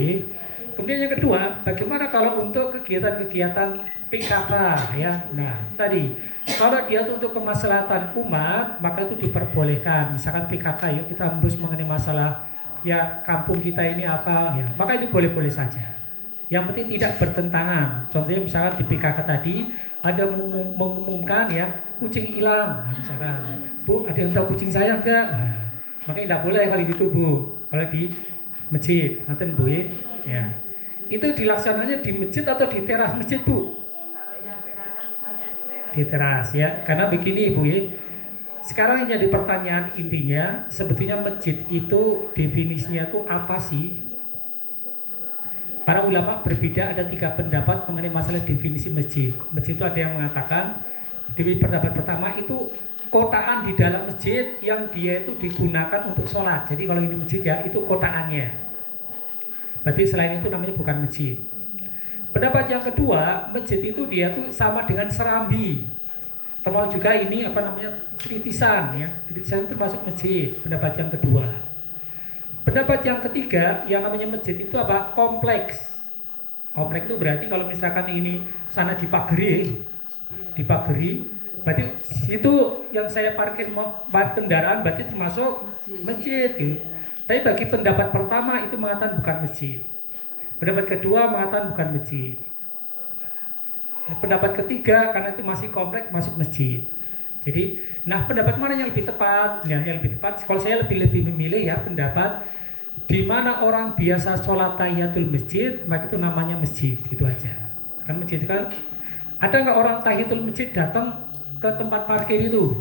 Kemudian yang kedua, bagaimana kalau untuk kegiatan-kegiatan PKK ya? Nah tadi kalau dia itu untuk kemaslahatan umat, maka itu diperbolehkan. Misalkan PKK, yuk kita membahas mengenai masalah ya kampung kita ini apa ya, maka ini boleh-boleh saja. Yang penting tidak bertentangan. Contohnya misalkan di PKK tadi ada mengumumkan ya kucing hilang, nah, misalkan bu ada yang tahu kucing saya enggak? Nah, makanya tidak boleh kalau gitu bu. Kalau di masjid, nanti bu ya itu dilaksananya di masjid atau di teras masjid bu? Di teras ya, karena begini bu ya. Sekarang yang jadi pertanyaan intinya sebetulnya masjid itu definisinya itu apa sih? Para ulama berbeda, ada 3 pendapat mengenai masalah definisi masjid. Masjid itu ada yang mengatakan, di pendapat pertama itu kotaan di dalam masjid yang dia itu digunakan untuk sholat. Jadi kalau ini masjid ya itu kotaannya. Berarti selain itu namanya bukan masjid. Pendapat yang kedua, masjid itu dia tuh sama dengan serambi. Termasuk juga ini apa namanya kritisan ya. Kritisan itu termasuk masjid, pendapat yang kedua. Pendapat yang ketiga yang namanya masjid itu apa? Kompleks. Kompleks itu berarti kalau misalkan ini sana dipagari, berarti itu yang saya parkir kendaraan berarti termasuk masjid. Gitu. Tapi bagi pendapat pertama itu mengatakan bukan masjid. Pendapat kedua mengatakan bukan masjid. Pendapat ketiga karena itu masih kompleks masuk masjid. Jadi, nah pendapat mana yang lebih tepat? Ya, yang lebih tepat. Kalau saya lebih memilih ya pendapat di mana orang biasa sholat tahiyatul masjid, maka itu namanya masjid. Itu aja. Kan masjid kan ada nggak orang tahiyatul masjid datang ke tempat parkir itu?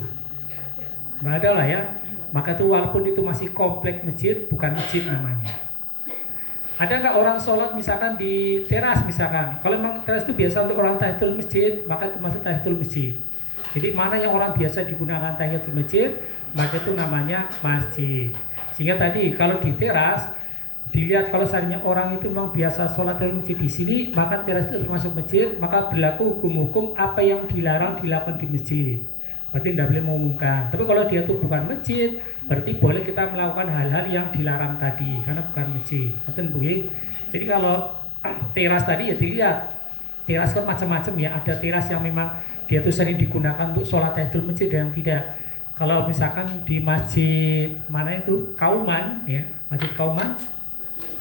Nggak ada lah ya. Maka itu walaupun itu masih kompleks masjid, bukan masjid namanya. Ada nggak orang sholat misalkan di teras misalkan? Kalau memang teras itu biasa untuk orang tahiyatul masjid, maka itu masuk tahiyatul masjid. Jadi mana yang orang biasa digunakan tahiyatul masjid, maka itu namanya masjid. Sehingga tadi kalau di teras dilihat kalau seandainya orang itu memang biasa sholat tahiyatul masjid di sini, maka teras itu termasuk masjid, maka berlaku hukum-hukum apa yang dilarang dilakukan di masjid. Berarti tidak boleh mengumumkan. Tapi kalau dia itu bukan masjid, berarti boleh kita melakukan hal-hal yang dilarang tadi karena bukan masjid. Jadi kalau teras tadi ya dilihat, teras kan macam-macam ya. Ada teras yang memang dia itu sering digunakan untuk sholat tahiyatul masjid dan yang tidak. Kalau misalkan di masjid mana itu Kauman ya, masjid Kauman,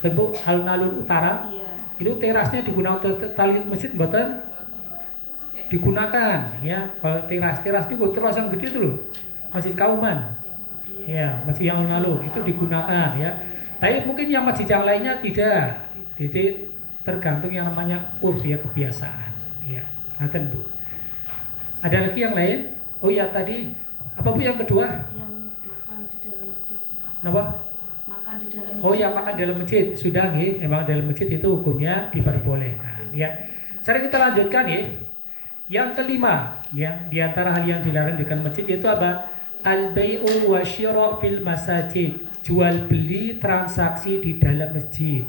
tentu alun-alun utara, itu terasnya digunakan tahiyatul masjid buatan digunakan ya. Kalau teras itu teras yang gede itu loh, masjid Kauman ya, masjid yang lalu itu digunakan ya. Tapi mungkin yang masjid yang lainnya tidak. Jadi tergantung yang namanya urf ya, kebiasaan ya. Ngaten Bu. Ada lagi yang lain? Oh ya tadi apa Bu yang kedua? Yang makan di dalam masjid. Kenapa? Makan di dalam masjid. Oh ya, makan dalam masjid sudah nih. Memang dalam masjid itu hukumnya diperbolehkan ya. Sekarang kita lanjutkan ya. Yang kelima, ya, di antara hal yang dilarang dengan masjid itu apa? Al-bai'u wa syira' fil masajid. Jual beli transaksi di dalam masjid.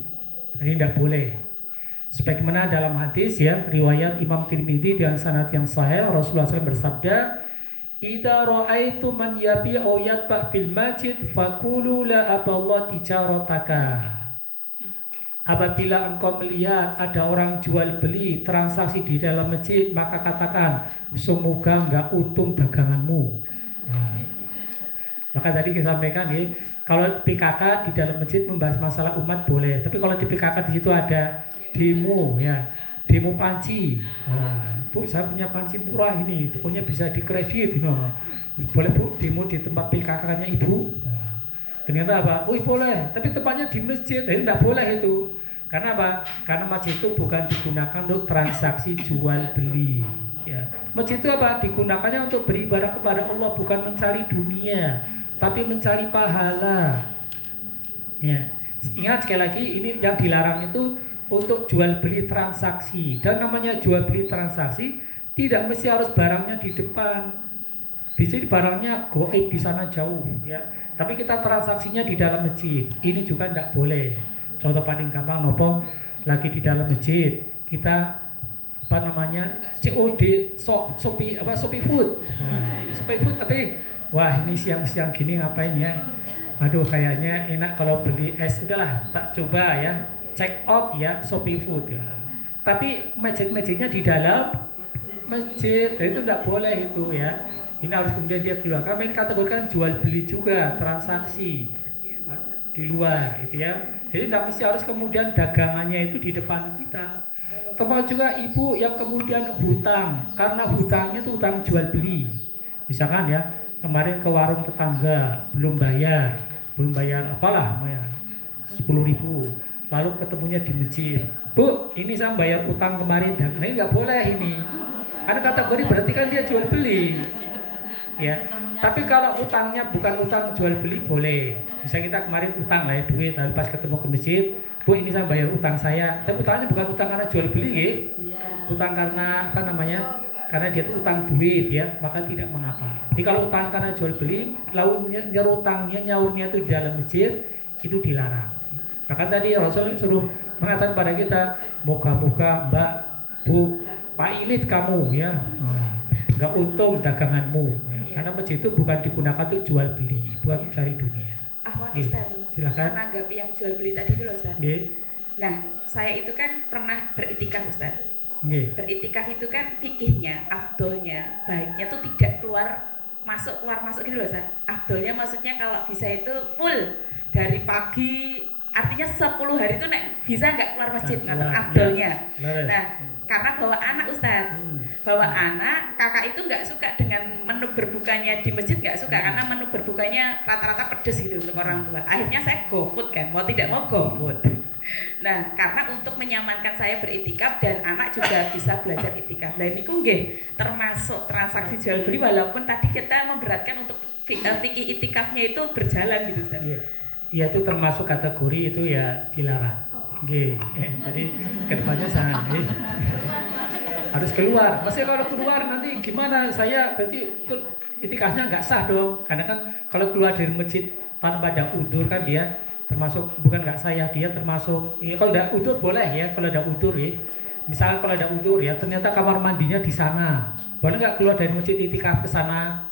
Ini tidak boleh. Sebagaimana dalam hadis ya, riwayat Imam Tirmidzi dengan sanad yang sahih, Rasulullah SAW bersabda, "Idza ra'aitum man yabi'u yatba' fil masjid faqulu la aballahu tijarataka." Apabila engkau melihat ada orang jual beli transaksi di dalam masjid, maka katakan semoga enggak untung daganganmu. Nah, maka tadi kita sampaikan ya, kalau PKK di dalam masjid membahas masalah umat boleh, tapi kalau di PKK di situ ada demo ya, demo panci. Nah, Bu, saya punya panci murah ini, pokoknya bisa dikredit. Nah, boleh Bu demo di tempat PKK-nya Ibu. Nah, ternyata apa? Oh boleh, tapi tempatnya di masjid, jadi tidak boleh itu. Karena apa? Karena masjid itu bukan digunakan untuk transaksi jual beli. Ya. Masjid itu apa? Digunakannya untuk beribadah kepada Allah, bukan mencari dunia, tapi mencari pahala. Ya. Ingat sekali lagi, ini yang dilarang itu untuk jual beli transaksi. Dan namanya jual beli transaksi tidak mesti harus barangnya di depan. Bisa barangnya goib di sana jauh. Ya. Tapi kita transaksinya di dalam masjid. Ini juga tidak boleh. Contoh paling gampang nopo lagi di dalam masjid kita apa namanya COD Shopee Food. Shopee Food tapi wah ini siang-siang gini ngapain ya? Aduh kayaknya enak kalau beli es, udahlah tak coba ya. Check out ya Shopee Food ya. Tapi masjid-masjidnya di dalam masjid, dan itu tidak boleh itu ya. Ini harus kemudian dia keluar. Karena ini kategorikan jual beli juga transaksi di luar itu ya. Jadi tidak mesti harus kemudian dagangannya itu di depan kita. Termasuk juga ibu yang kemudian hutang, karena hutangnya itu hutang jual beli. Misalkan ya, kemarin ke warung tetangga belum bayar apalah, 10.000. Lalu ketemunya di masjid. Bu, ini saya bayar utang kemarin, dan ini nggak boleh ini. Karena kategori berarti kan dia jual beli. Ya. Tapi kalau utangnya bukan utang jual beli boleh. Misalnya kita kemarin utang lah ya duit, tapi pas ketemu ke masjid, Bu ini saya bayar utang saya. Tapi utangnya bukan utang karena jual beli ya. Utang karena apa namanya? Karena dia itu utang duit ya, maka tidak mengapa. Jadi kalau utang karena jual beli, lalu nyaurnya itu di dalam masjid, itu dilarang. Maka tadi Rasul suruh mengatakan pada kita, moga-moga Mbak, Bu, Pak Ilit kamu ya. nggak untung daganganmu. Ya. Iya. Karena masjid itu bukan digunakan untuk jual beli, buat cari dunia. Ahwan Oke, Ustaz, silakan. menanggapi yang jual beli tadi dulu Ustaz. Nggih. Nah, saya itu kan pernah beritikaf Ustaz. Nggih. Beritikaf itu kan fikihnya, afdolnya, baiknya tuh tidak keluar masuk gitu loh Ustaz. Afdolnya maksudnya kalau bisa itu full dari pagi, artinya 10 hari itu bisa nggak keluar masjid, nggak afdolnya. Nah, karena bawa anak Ustaz, bawa anak, kakak itu nggak suka dengan menu berbukanya di masjid, nggak suka karena menu berbukanya rata-rata pedes gitu untuk orang tua. Akhirnya saya GoFood kan, mau tidak mau GoFood. Nah, karena untuk menyamankan saya beritikaf dan anak juga bisa belajar itikaf. Nah, ini nggih termasuk transaksi jual beli walaupun tadi kita memberatkan untuk fikih itikafnya itu berjalan gitu Ustaz. Iya. Ya itu termasuk kategori itu ya dilarang. Nggih. Jadi kedepannya jangan. Harus keluar. Maksudnya kalau keluar nanti gimana? Saya berarti itu itikafnya nggak sah dong. Karena kan kalau keluar dari masjid tanpa ada udzur kan dia termasuk, bukan nggak saya, dia termasuk ya, kalau ada udzur boleh ya, kalau ada udzur ya, misalnya kalau ada udzur ya, ternyata kamar mandinya di sana, boleh nggak keluar dari masjid itikaf ke sana?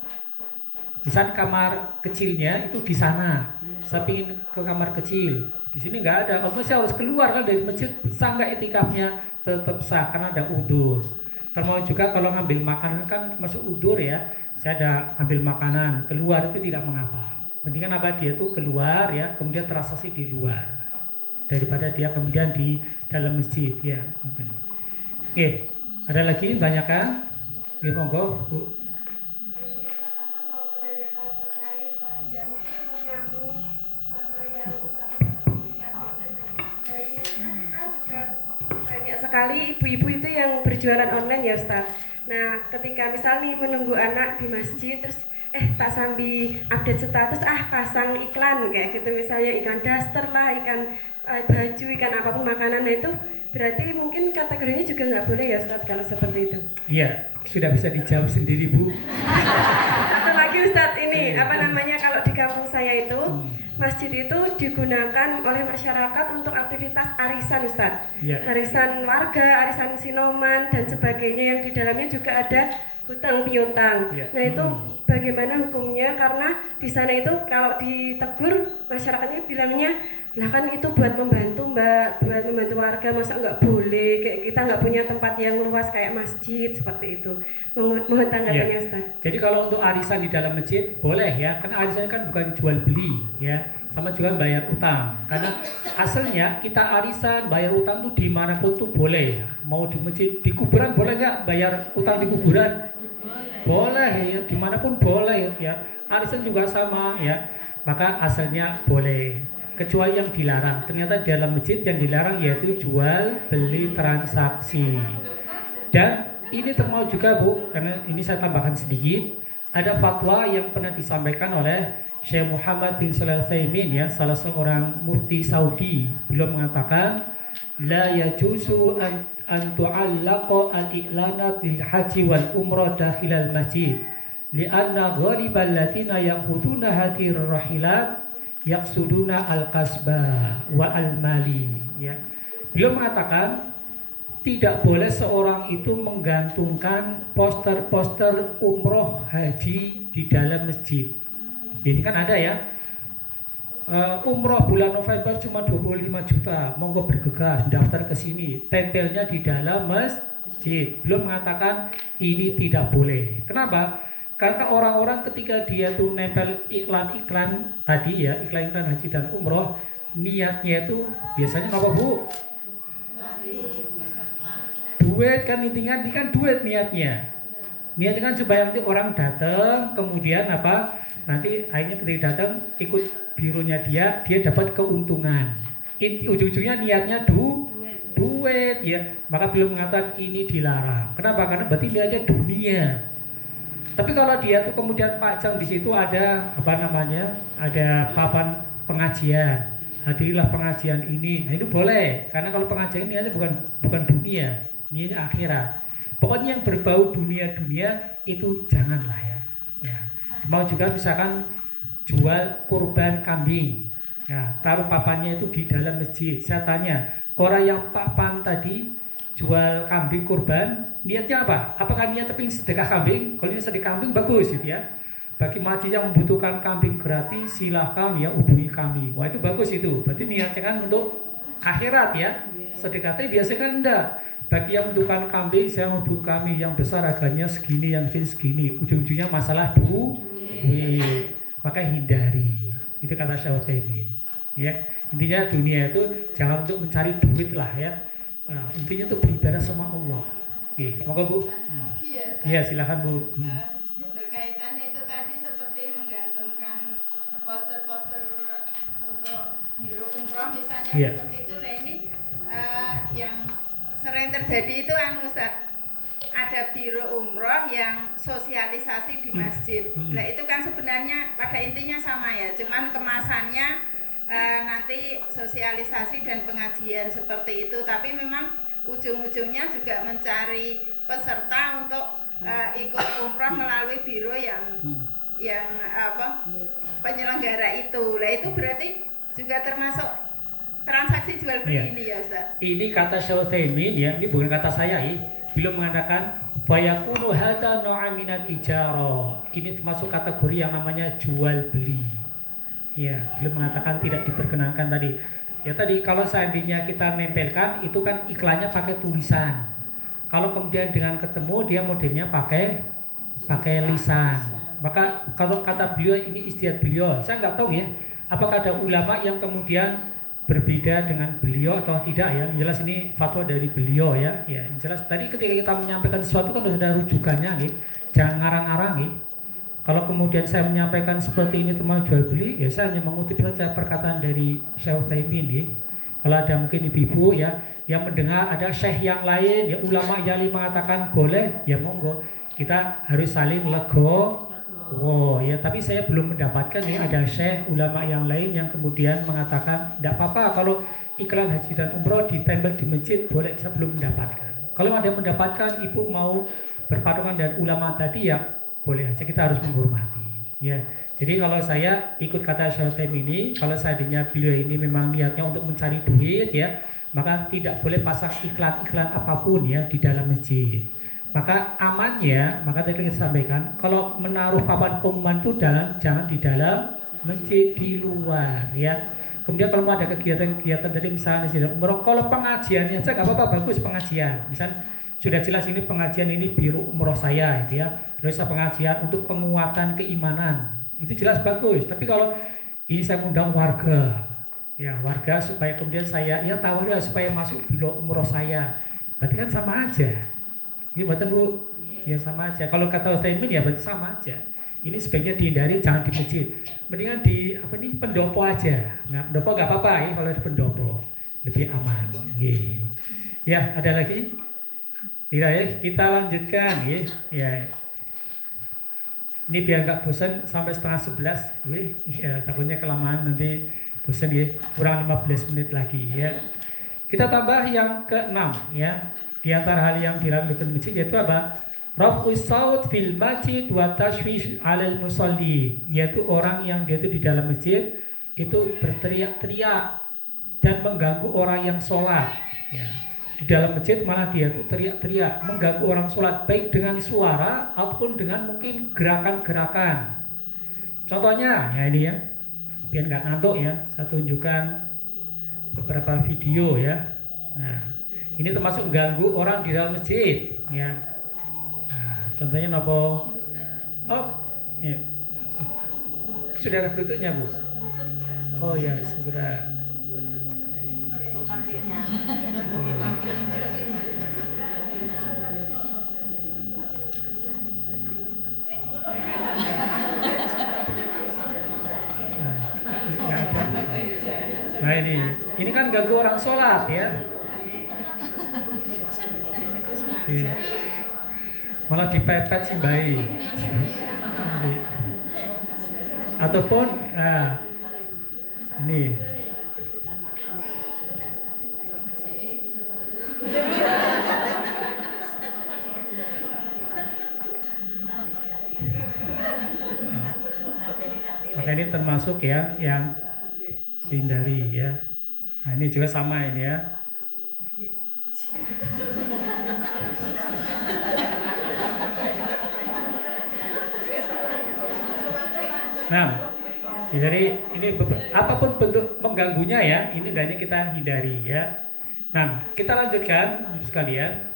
Misalnya kamar kecilnya itu di sana, saya ingin ke kamar kecil, di sini nggak ada, saya harus keluar kan dari masjid, sah nggak itikafnya? Tetap sah karena ada udzur. Termasuk juga kalau ngambil makanan kan masuk udzur ya, saya ada ambil makanan keluar itu tidak mengapa. Mendingan apa dia tuh keluar ya, kemudian transaksi di luar daripada dia kemudian di dalam masjid ya. Oke, ada lagi banyak kan? Ya monggo Bu. Banyak sekali ibu-ibu itu yang berjualan online ya Ustaz. Nah, ketika misalnya menunggu anak di masjid terus tak sambil update status pasang iklan kayak gitu, misalnya iklan daster lah, ikan baju, ikan apapun makanan. Nah itu berarti mungkin kategorinya juga nggak boleh ya Ustaz kalau seperti itu? Iya, sudah bisa dijawab sendiri Bu. Satu lagi Ustaz, ini apa namanya, kalau di kampung saya itu masjid itu digunakan oleh masyarakat untuk aktivitas arisan Ustaz. Ya. Arisan warga, arisan sinoman dan sebagainya, yang di dalamnya juga ada hutang piutang. Ya. Nah itu bagaimana hukumnya? Karena di sana itu kalau ditegur masyarakatnya bilangnya, lah kan itu buat membantu Mbak, buat membantu warga, masa nggak boleh, kayak kita nggak punya tempat yang luas kayak masjid, seperti itu. Mohon tanggapannya Ya. Ustaz. Jadi kalau untuk arisan di dalam masjid boleh ya, karena arisan kan bukan jual beli ya, sama juga bayar utang. Karena asalnya kita arisan bayar utang tuh dimanapun tuh boleh. Mau di masjid, di kuburan boleh nggak bayar utang di kuburan? Boleh ya, dimanapun boleh ya. Arisan juga sama ya, maka asalnya boleh. Kecuali yang dilarang. Ternyata di dalam masjid yang dilarang yaitu jual beli transaksi. Dan ini termasuk juga Bu, karena ini saya tambahkan sedikit, ada fatwa yang pernah disampaikan oleh Syekh Muhammad bin Shalih Al-Utsaimin ya, salah seorang mufti Saudi. Beliau mengatakan la yajuzu an tu'allaqa al-i'lanat lil haji wal umrah dakhil al-masjid li'anna ghalibal latina ya'khuduna hadhihi rahilat yaqsuduna al-kasba wa al-mali ya. Beliau mengatakan tidak boleh seorang itu menggantungkan poster-poster umroh haji di dalam masjid. Ini kan ada ya, umroh bulan November cuma 25 juta, monggo bergegas daftar ke sini, tempelnya di dalam masjid. Beliau mengatakan ini tidak boleh. Kenapa? Karena orang-orang ketika dia tuh nempel iklan-iklan tadi ya, iklan-iklan haji dan umroh, niatnya itu biasanya apa Bu? Duit kan, intinya ini kan duit niatnya. Niatnya kan supaya nanti orang datang, kemudian apa? Nanti akhirnya ketika datang ikut birunya dia dapat keuntungan. Ujung-ujungnya niatnya duit ya. Maka beliau mengatakan ini dilarang. Kenapa? Karena berarti niatnya dunia. Tapi kalau dia tuh kemudian pajang di situ ada apa namanya? Ada papan pengajian. Hadirilah pengajian ini. Nah, itu boleh. Karena kalau pengajian ini bukan dunia, niatnya akhirat. Pokoknya yang berbau dunia-dunia itu janganlah ya. Mau juga misalkan jual kurban kambing, ya, taruh papannya itu di dalam masjid. Saya tanya, orang yang papan tadi jual kambing kurban, niatnya apa? Apakah niat tapi sedekah kambing? Kalau ini sedekah kambing bagus gitu ya. Bagi masjid yang membutuhkan kambing gratis silahkan ya hubungi kami. Wah itu bagus itu. Berarti niatnya kan untuk akhirat ya. Sedekahnya biasanya kan enggak. Bagi yang membutuhkan kambing saya hubungi kami yang besar harganya segini, yang kecil segini. Ujung-ujungnya masalah duit. Maka hindari. Itu kata Syaikhul ya. Intinya dunia itu jangan untuk mencari duit lah ya. Nah, intinya itu beribadah sama Allah. Oke, moga Bu. Iya, silakan Bu. Berkaitan itu tadi seperti menggantungkan poster-poster untuk biro umroh misalnya Iya. seperti itu. Nah ini yang sering terjadi itu Ustaz, ada biro umroh yang sosialisasi di masjid. Nah itu kan sebenarnya pada intinya sama ya, cuman kemasannya nanti sosialisasi dan pengajian seperti itu, tapi memang ujung-ujungnya juga mencari peserta untuk ikut umroh melalui biro yang penyelenggara itu. Nah itu berarti juga termasuk transaksi jual beli ini ya Ustaz? Ini kata Syaikhul ya, ini bukan kata saya ya. Belum mengatakan fayakunu hadza nau'an minat tijarah. Ini termasuk kategori yang namanya jual beli. Ya, belum mengatakan tidak diperkenankan tadi. Ya tadi kalau seandainya kita nempelkan itu kan iklannya pakai tulisan. Kalau kemudian dengan ketemu dia modelnya pakai lisan. Maka kalau kata beliau ini istiadat beliau, saya nggak tahu ya. Apakah ada ulama yang kemudian berbeda dengan beliau atau tidak ya? Yang jelas ini fatwa dari beliau ya. Ya, yang jelas tadi ketika kita menyampaikan sesuatu kan sudah ada rujukannya nih. Jangan ngarang-ngarang nih. Kalau kemudian saya menyampaikan seperti ini teman jual beli, ya saya hanya mengutip saja perkataan dari Syekh Utsaimin ya. Kalau ada mungkin ibu-ibu ya yang mendengar ada syekh yang lain, ya ulama yang mengatakan boleh, ya monggo. Kita harus saling legowo ya. Tapi saya belum mendapatkan ya ada syekh ulama yang lain yang kemudian mengatakan tidak apa-apa kalau iklan haji dan umroh ditempel di masjid boleh. Saya belum mendapatkan. Kalau ada mendapatkan, ibu mau berpatungan dengan ulama tadi ya boleh aja, kita harus menghormati ya. Jadi kalau saya ikut kata Syaikhul ini, kalau seandainya beliau ini memang niatnya untuk mencari duit ya, maka tidak boleh pasang iklan-iklan apapun ya di dalam masjid. Maka amannya, maka tadi kita sampaikan, kalau menaruh papan pengumuman itu jangan di dalam masjid, di luar ya. Kemudian kalau ada kegiatan-kegiatan dari misalnya sidang umroh, kalau pengajiannya saja nggak apa-apa, bagus pengajian. Misal sudah jelas ini pengajian ini biro umroh saya gitu ya. Terus pengajian untuk penguatan keimanan itu jelas bagus. Tapi kalau ini saya undang warga, ya warga supaya kemudian saya ya tawarnya supaya masuk biro umroh saya, berarti kan sama aja. Ini betul Bu, ya sama aja. Kalau kata Utsaimin ya berarti sama aja. Ini sebaiknya dihindari, jangan di masjid. Mendingan di pendopo aja. Nah pendopo nggak apa-apa ya kalau di pendopo lebih aman. Ya ada lagi? Tidak ya, kita lanjutkan ya. Ini biar nggak bosan sampai 10:30, ya, takutnya kelamaan nanti bosan ya, kurang 15 menit lagi ya. Kita tambah yang ke-6 ya. Di antara hal yang dilakukan masjid yaitu apa? Raf'us saut fil masjid wa tashwish 'alal musalli, yaitu orang yang dia itu di dalam masjid itu berteriak-teriak dan mengganggu orang yang sholat ya. Di dalam masjid malah dia itu teriak-teriak mengganggu orang sholat baik dengan suara ataupun dengan mungkin gerakan-gerakan. Contohnya ya ini ya, biar nggak ngantuk ya, saya tunjukkan beberapa video ya. Nah, ini termasuk mengganggu orang di dalam masjid ya. Nah, contohnya apa? Oh, ya. Sudah ada Bluetooth-nya Bu? Oh ya, segera. Nah ini kan ganggu orang sholat ya. Malah dipepet si bayi. Ataupun ini. Maka ini termasuk ya yang hindari ya. Nah ini juga sama ini ya. Nah, jadi ini apapun bentuk mengganggunya ya, ini hendaknya kita hindari ya. Nah, kita lanjutkan sekalian.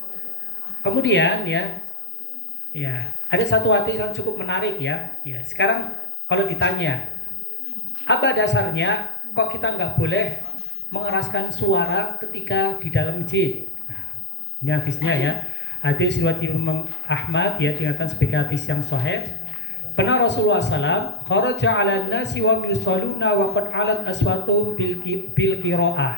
Kemudian ya ada satu hadis yang cukup menarik ya. Ya, sekarang kalau ditanya, apa dasarnya kok kita nggak boleh mengeraskan suara ketika di dalam masjid? Nah, ini hadisnya ya. Hadis riwayat Imam Ahmad ya, dikatakan sebagai hadis yang sahih. Pernah Rasulullah SAW kharaja 'ala nasi wa yusalluna wa qad 'alat aswatu bil qiraah.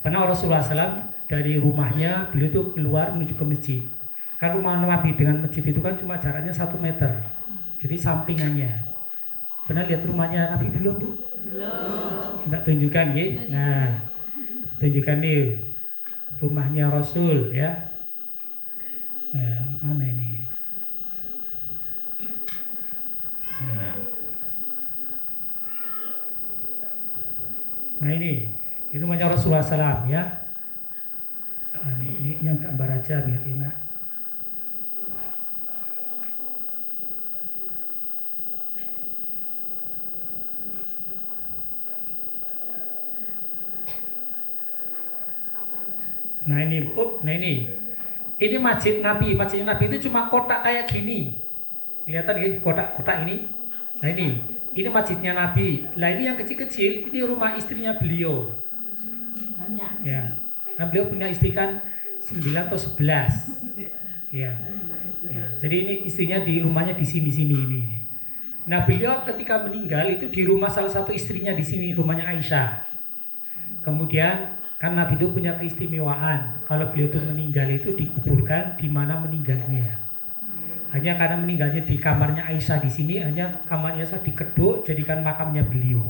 Pernah Rasulullah SAW dari rumahnya beliau itu keluar menuju ke masjid. Kan rumah Nabi dengan masjid itu kan cuma jaraknya 1 meter. Jadi sampingannya. Pernah lihat rumahnya Nabi belum, Bu? Belum. Kita tunjukkan ya. Nah, tunjukkan nih rumahnya Rasul ya. Nah, mana ini? Nah ini rumahnya Rasulullah SAW ya. Nah, ini yang gambar aja biar enak. Nah ini masjid Nabi. Masjid Nabi itu cuma kotak kayak gini. Kelihatan ya kotak-kotak ini. Nah ini masjidnya Nabi. Lah ini yang kecil-kecil, ini rumah istrinya beliau. Ya. Nah, beliau punya istri kan 9 atau 11. Ya. Ya. Jadi ini istrinya di rumahnya di sini ini. Nah, beliau ketika meninggal itu di rumah salah satu istrinya di sini, rumahnya Aisyah. Kemudian kan Nabi itu punya keistimewaan. Kalau beliau itu meninggal itu dikuburkan di mana meninggalnya. Hanya karena meninggalnya di kamarnya Aisyah di sini, hanya kamarnya Aisyah dikeduk jadikan makamnya beliau.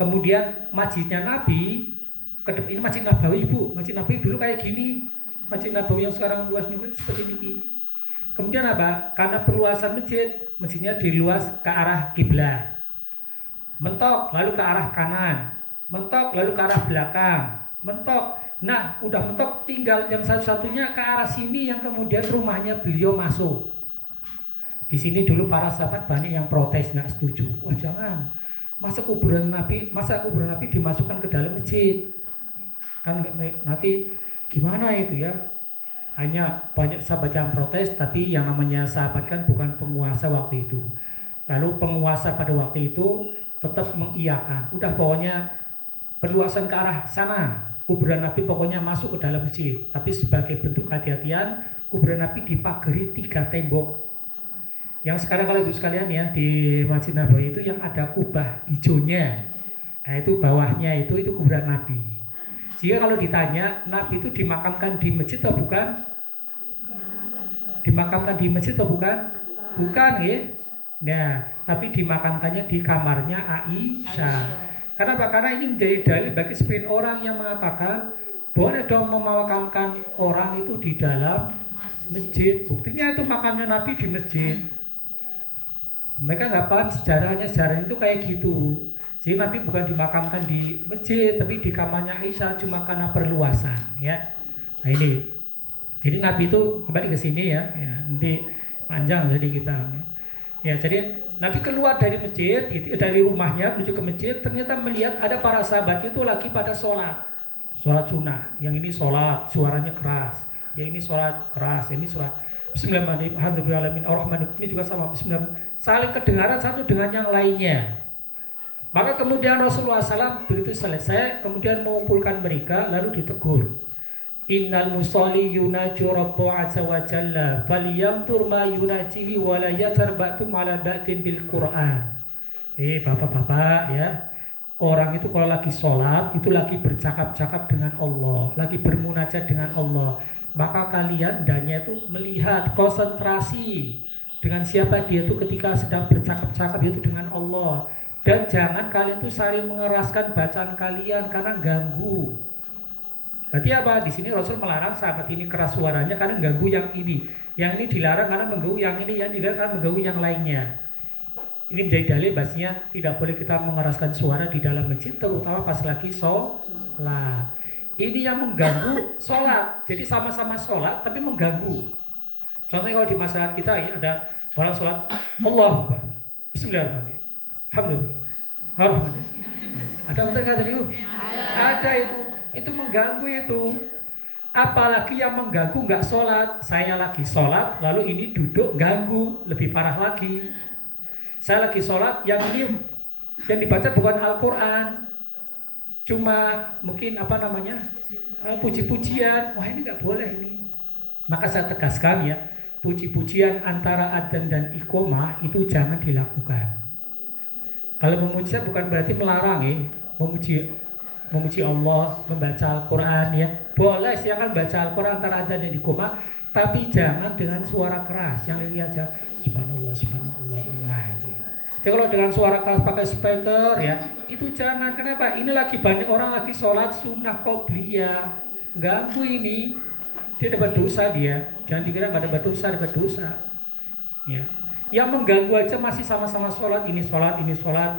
Kemudian masjidnya Nabi, ini Masjid Nabawi Bu, Masjid Nabawi dulu kayak gini, Masjid Nabawi yang sekarang luas nih seperti ini. Kemudian apa? Karena perluasan masjidnya diluas ke arah kiblat, mentok lalu ke arah kanan, mentok lalu ke arah belakang, mentok. Nah, udah mentok tinggal yang satu-satunya ke arah sini yang kemudian rumahnya beliau masuk. Di sini dulu para sahabat banyak yang protes, nggak setuju. Wah jangan, masa kuburan Nabi dimasukkan ke dalam masjid? Kan nanti gimana itu ya? Hanya banyak sahabat yang protes, tapi yang namanya sahabat kan bukan penguasa waktu itu. Lalu penguasa pada waktu itu tetap mengiyakan. Udah pokoknya perluasan ke arah sana. Kuburan Nabi pokoknya masuk ke dalam masjid. Tapi sebagai bentuk kehati-hatian, kuburan Nabi dipagari 3 tembok. Yang sekarang kalau ibu sekalian ya di Masjid Nabawi itu yang ada kubah hijaunya. Nah itu bawahnya itu kuburan Nabi. Jika kalau ditanya Nabi itu dimakamkan di masjid atau bukan? Dimakamkan di masjid atau bukan? Bukan ya. Nah, tapi dimakamkannya di kamarnya Aisyah. Kenapa? Karena ini menjadi dalil bagi sebagian orang yang mengatakan boleh dong memakamkan orang itu di dalam masjid. Buktinya itu makamnya Nabi di masjid. Mereka nggak paham sejarahnya itu kayak gitu. Jadi Nabi bukan dimakamkan di masjid, tapi di kamarnya Aisyah cuma karena perluasan. Ya, nah ini. Jadi Nabi itu kembali ke sini ya nanti panjang jadi kita. Ya, jadi Nabi keluar dari masjid, dari rumahnya menuju ke masjid, ternyata melihat ada para sahabat itu lagi pada sholat sunnah. Yang ini sholat, suaranya keras. Yang ini sholat keras, yang ini sholat Bismillahirrahmanirrahim. Ini juga sama, Bismillah. Saling kedengaran satu dengan yang lainnya. Maka kemudian Rasulullah SAW begitu selesai, kemudian mengumpulkan mereka, lalu ditegur. Innal musalli yunaju rabbu azza wa jalla falyamtur ma yunajihi wa la yatar ba'tum ala ba'tin bil Qur'an. Bapak-bapak ya. Orang itu kalau lagi sholat itu lagi bercakap-cakap dengan Allah, lagi bermunajat dengan Allah. Maka kalian hendaknya itu melihat konsentrasi dengan siapa dia itu ketika sedang bercakap-cakap itu dengan Allah. Dan jangan kalian itu saling mengeraskan bacaan kalian karena ganggu. Berarti apa? Di sini Rasul melarang sahabat ini keras suaranya karena mengganggu yang ini. Yang ini dilarang karena mengganggu yang ini, yang dilarang karena mengganggu yang lainnya. Ini menjadi dalil bahasanya tidak boleh kita mengeraskan suara di dalam masjid, terutama pas lagi sholat. Ini yang mengganggu sholat. Jadi sama-sama sholat tapi mengganggu. Contohnya kalau di masyarakat kita ya ada orang sholat Allah Bismillahirrahmanirrahim. Alhamdulillah. Ada betul kata itu? Ada itu mengganggu itu. Apalagi yang mengganggu nggak sholat. Saya lagi sholat, lalu ini duduk ganggu, lebih parah lagi. Saya lagi sholat, yang ini yang dibaca bukan Al-Quran, cuma mungkin puji-pujian. Wah, ini nggak boleh ini. Maka saya tegaskan ya, puji-pujian antara adzan dan iqomah itu jangan dilakukan. Kalau memuji bukan berarti melarang ya, memuji Allah, membaca Al-Quran ya. Boleh silakan baca Al-Quran antara adzan dan iqomah, tapi jangan dengan suara keras. Yang lihat aja subhanallah, subhanallah. Jadi kalau dengan suara keras pakai speaker ya, itu jangan. Kenapa? Ini lagi banyak orang lagi sholat sunnah qobliyah, ganggu ini. Dia dapat dosa dia. Jangan dikira nggak dapat dosa. Ya. Yang mengganggu aja masih sama-sama sholat, ini sholat,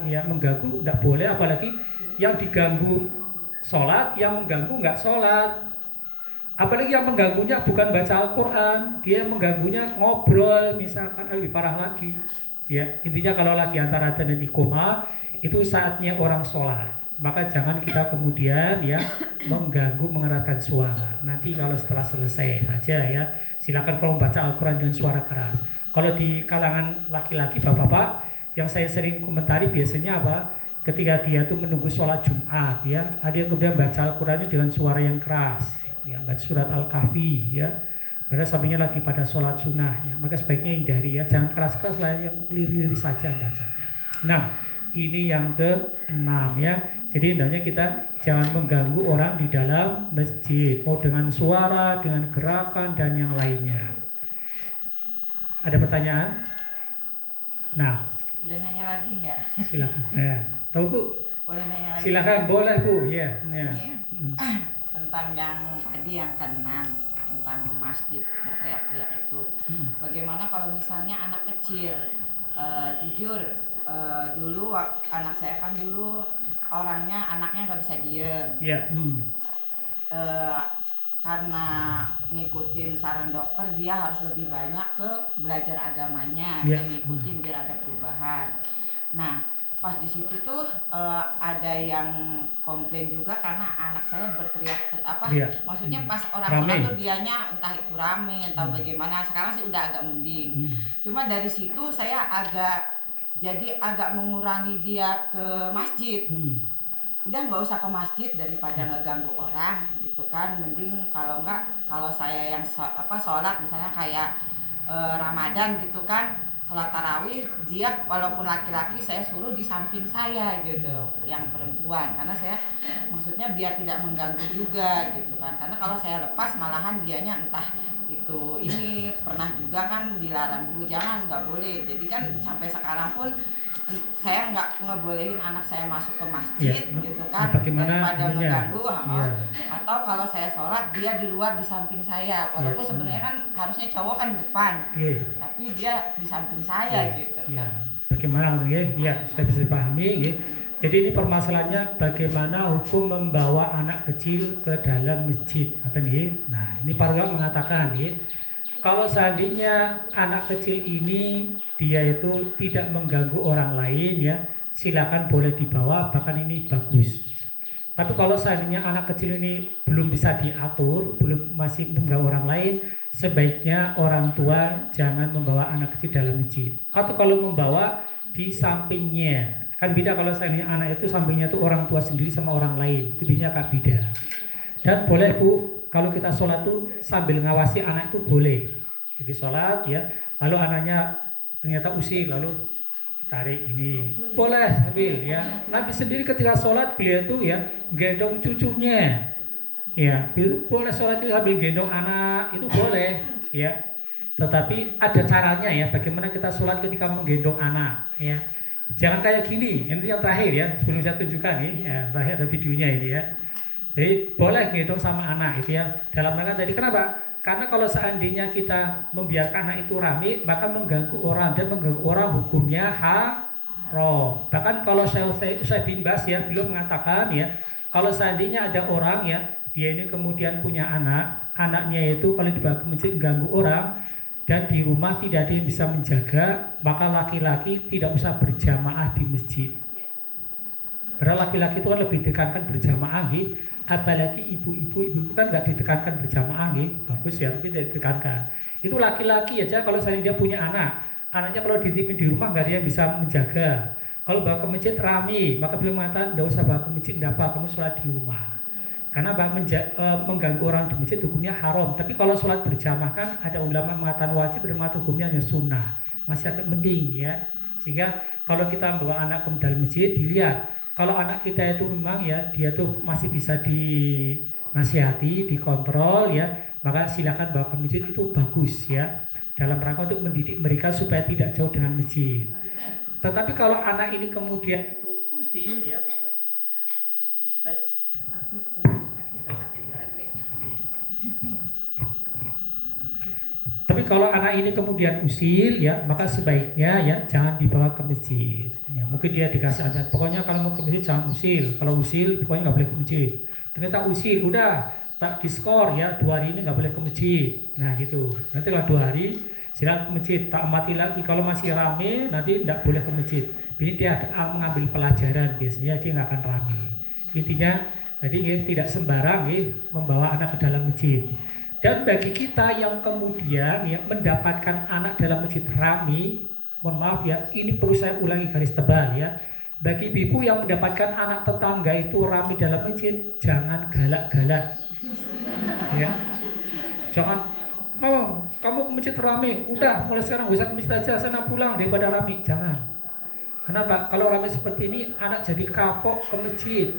ya mengganggu nggak boleh. Apalagi yang diganggu sholat, yang mengganggu nggak sholat. Apalagi yang mengganggunya bukan baca Al-Quran, dia mengganggunya ngobrol, misalkan lebih parah lagi. Ya, intinya kalau lagi antara adzan dan iqomah itu saatnya orang sholat, maka jangan kita kemudian ya mengganggu, mengeraskan suara. Nanti kalau setelah selesai saja ya, silakan kalau membaca Al-Quran dengan suara keras. Kalau di kalangan laki-laki, bapak-bapak, yang saya sering komentari biasanya apa? Ketika dia tuh menunggu sholat Jumat ya, ada yang kemudian baca Al-Qurannya dengan suara yang keras, ya, baca surat Al-Kahfi ya. Padahal sampingnya lagi pada sholat sunnah ya, maka sebaiknya hindari ya, jangan keras-keras lah, yang lirik-lirik saja baca. Nah, ini yang ke-6 ya. Jadi hendaknya kita jangan mengganggu orang di dalam masjid, mau dengan suara, dengan gerakan dan yang lainnya. Ada pertanyaan? Nah, boleh nanya lagi nggak? Silakan. Ya, tahu Bu? Boleh nanya lagi? Silakan, boleh Bu. Ya. Tentang yang tadi yang ke-6, tentang masjid berteriak-teriak itu. Bagaimana kalau misalnya anak kecil? Jujur, dulu anak saya kan dulu anaknya nggak bisa diem. Ya. Karena ngikutin saran dokter, dia harus lebih banyak ke belajar agamanya, ya. Ngikutin biar ada perubahan. Nah, pas di situ tuh ada yang komplain juga karena anak saya berteriak ya. Maksudnya pas orang sholat tuh dianya entah itu rame, entah bagaimana. Sekarang sih udah agak mending. Cuma dari situ saya agak mengurangi dia ke masjid. Udah nggak usah ke masjid daripada ngeganggu orang. Kan mending kalau saya yang sholat misalnya kayak Ramadan gitu kan, sholat tarawih, dia walaupun laki-laki saya suruh di samping saya gitu, yang perempuan, karena saya maksudnya biar tidak mengganggu juga gitu kan, karena kalau saya lepas malahan dianya entah itu ini pernah juga kan dilarang dulu, jangan, nggak boleh. Jadi kan sampai sekarang pun saya nggak ngebolehin anak saya masuk ke masjid gitu kan, daripada mengganggu. Atau kalau saya sholat dia di luar di samping saya, walaupun sebenarnya kan harusnya cowok kan di depan, tapi dia di samping saya gitu kan. Bagaimana ya, sudah bisa dipahami ya. Jadi ini permasalahannya bagaimana hukum membawa anak kecil ke dalam masjid. Nah, ini para ulama mengatakan ya, kalau seandainya anak kecil ini dia itu tidak mengganggu orang lain ya, silakan boleh dibawa, bahkan ini bagus. Tapi kalau seandainya anak kecil ini belum bisa diatur, masih mengganggu orang lain, sebaiknya orang tua jangan membawa anak kecil dalam masjid. Atau kalau membawa di sampingnya, kan beda kalau seandainya anak itu sampingnya itu orang tua sendiri sama orang lain, itu biasanya agak beda. Dan boleh Bu, kalau kita sholat tuh sambil ngawasi anak itu boleh. Jadi sholat ya, lalu anaknya ternyata usir, lalu tarik ini, boleh sambil ya. Nabi sendiri ketika sholat beliau itu ya gendong cucunya, ya boleh sholat itu sambil gendong anak, itu boleh ya. Tetapi ada caranya ya, bagaimana kita sholat ketika menggendong anak ya. Jangan kayak gini, ini yang terakhir ya, sebelum saya tunjukkan nih, ya, terakhir ada videonya ini ya. Jadi boleh gendong sama anak itu ya. Dalam rangka tadi kenapa? Karena kalau seandainya kita membiarkan anak itu rame, maka mengganggu orang, dan mengganggu orang hukumnya haram. Bahkan kalau saya bin Bas ya, beliau mengatakan ya, kalau seandainya ada orang ya, dia ini kemudian punya anak, anaknya itu kalau dibawa ke masjid mengganggu orang, dan di rumah tidak ada yang bisa menjaga, maka laki-laki tidak usah berjamaah di masjid. Karena laki-laki itu kan lebih ditekankan berjamaah, apalagi ibu-ibu kan nggak ditekankan berjamaah, bagus ya, tapi tidak ditekankan. Itu laki-laki aja kalau saya dia punya anaknya kalau dititipin di rumah nggak ada yang bisa menjaga. Kalau bawa ke masjid rame, maka beliau mengatakan tidak usah bawa ke masjid, tidak apa, kamu sholat di rumah. Karena mengganggu orang di masjid hukumnya haram. Tapi kalau sholat berjamaah kan ada ulama mengatakan wajib, ada mengatakan hukumnya hanya sunnah, masih agak mending ya. Sehingga kalau kita bawa anak ke dalam masjid, dilihat kalau anak kita itu memang ya dia tuh masih bisa dinasihati, dikontrol ya, maka silakan bawa ke masjid, itu bagus ya. Dalam rangka untuk mendidik mereka supaya tidak jauh dengan masjid. Tetapi kalau anak ini kemudian itu mesti ya Tapi kalau anak ini kemudian usil ya, maka sebaiknya ya jangan dibawa ke masjid. Ya, mungkin dia dikasih ajar, pokoknya kalau mau ke masjid jangan usil. Kalau usil pokoknya nggak boleh ke masjid. Ternyata usil, udah tak diskor ya 2 hari ini nggak boleh ke masjid. Nah gitu. Nanti kalau 2 hari silakan ke masjid, tak mati lagi. Kalau masih rame nanti tidak boleh ke masjid. Ini dia mengambil pelajaran, biasanya dia nggak akan rame. Intinya jadi ya, tidak sembarang ya, membawa anak ke dalam masjid. Dan bagi kita yang kemudian ya, mendapatkan anak dalam masjid rame, mohon maaf ya, ini perlu saya ulangi garis tebal ya. Bagi ibu yang mendapatkan anak tetangga itu rame dalam masjid, jangan galak-galak. Ya. Jangan, mau kamu ke masjid rame, udah mulai sekarang bisa ke masjid aja, sana pulang daripada rame. Jangan. Kenapa? Kalau rame seperti ini, anak jadi kapok ke masjid.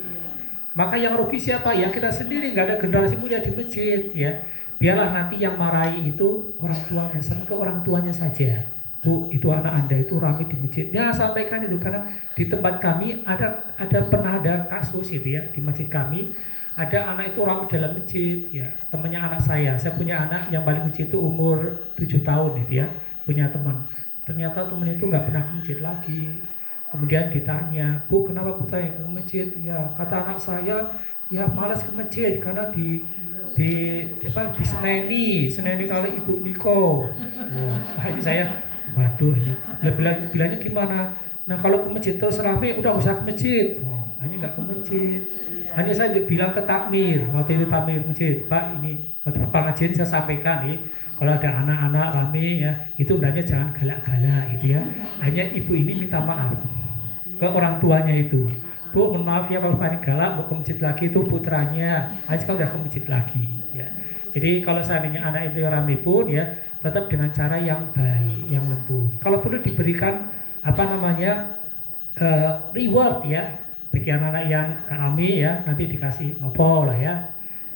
Maka yang rugi siapa? Ya kita sendiri, nggak ada generasi muda di masjid ya. Biarlah nanti yang marahi itu orang tuanya, sama ke orang tuanya saja. Bu, itu anak Anda itu rame di masjid. Ya sampaikan itu, karena di tempat kami pernah ada kasus itu ya, di masjid kami ada anak itu rame dalam masjid ya. Temannya anak saya punya anak yang paling kecil itu umur 7 tahun itu ya, punya teman. Ternyata teman itu nggak pernah ke masjid lagi. Kemudian ditanya, Bu kenapa putra ke masjid? Ya kata anak saya, ya malas ke masjid karena di seneni kali Ibu Niko. Ini saya, waduh, bilangnya gimana? Nah kalau ke masjid terus rame, udah usah ke masjid. Hanya nggak ke masjid. Hanya saya bilang ke takmir, waktu itu takmir masjid, Pak ini waktu pengajian saya sampaikan nih, kalau ada anak-anak rame ya, itu hendaknya jangan galak-galak gitu ya. Hanya ibu ini minta maaf ke orang tuanya itu. Bu, mohon maaf ya kalau paling galak mau ke masjid lagi, itu putranya aja kalau udah ke masjid lagi ya. Jadi kalau seandainya anak itu rame pun ya tetap dengan cara yang baik, yang lembut. Kalau perlu diberikan reward ya bagi anak-anak yang rame ya, nanti dikasih nopo lah ya,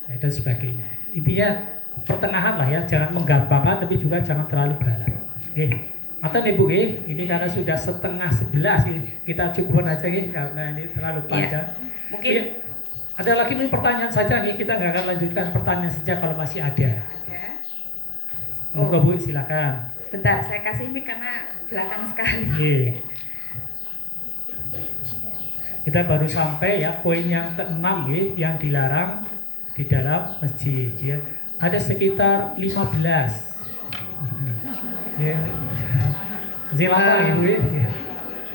dan sebagainya. Intinya pertengahan lah ya, jangan menggampangkan tapi juga jangan terlalu galak. Oke. Atau nih Bu, ini karena sudah 10:30 kita cukupkan aja karena ini terlalu panjang. Ya, mungkin ada lagi nih pertanyaan saja nih, kita nggak akan lanjutkan pertanyaan saja kalau masih ada. ada. Moga Bu, silakan. Bentar, saya kasih mic karena belakang sekali. Kita baru sampai ya poin yang ke-6 yang dilarang di dalam masjid ya. Ada sekitar 15. Ya. Silakan Ibu.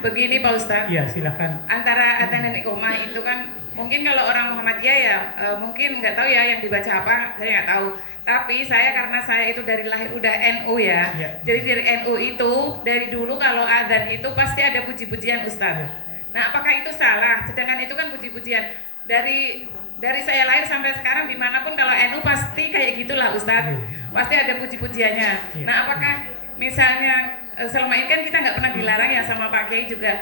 Begini Pak Ustadz. Iya, silakan. Antara adzan dan iqomah itu kan mungkin kalau orang Muhammadiyah ya mungkin nggak tahu ya yang dibaca apa, saya nggak tahu. Tapi saya karena saya itu dari lahir udah NU ya. Jadi dari NU itu dari dulu kalau adzan itu pasti ada puji-pujian Ustadz. Nah, apakah itu salah? Sedangkan itu kan puji-pujian dari saya lahir sampai sekarang dimanapun kalau NU pasti kayak gitulah Ustadz. Pasti ada puji-pujiannya. Nah, apakah misalnya selama ini kan kita nggak pernah dilarang ya sama Pak Kiai juga.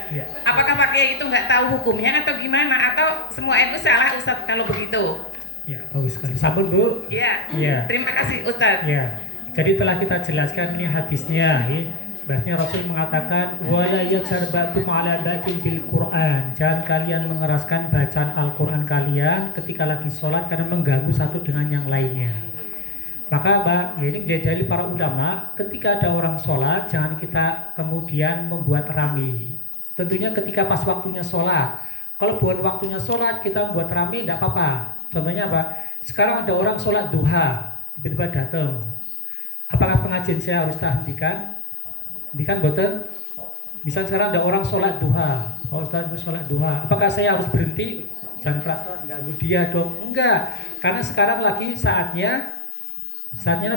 Apakah Pak Kiai itu nggak tahu hukumnya atau gimana? Atau semua NU salah Ustadz kalau begitu? Ya, bagus sekali. Sabun Bu. Iya. Terima kasih Ustadz. Ya. Jadi telah kita jelaskan ini hadisnya. Bahasanya Rasul mengatakan wala yajar ba'tum ala ba'tin bil Quran. Jangan kalian mengeraskan bacaan Al-Quran kalian ketika lagi sholat karena mengganggu satu dengan yang lainnya. Maka ya ini dari para ulama, ketika ada orang sholat jangan kita kemudian membuat rame. Tentunya ketika pas waktunya sholat. Kalau buat waktunya sholat kita buat rame tidak apa-apa. Contohnya apa? Sekarang ada orang sholat duha, tiba-tiba datang. Apakah pengajian saya harus tak hentikan? Hentikan boten? Misal sekarang ada orang sholat duha, Pak Ustaz sholat duha, apakah saya harus berhenti? Jangan keras, ganggu dia dong. Enggak, karena sekarang lagi saatnya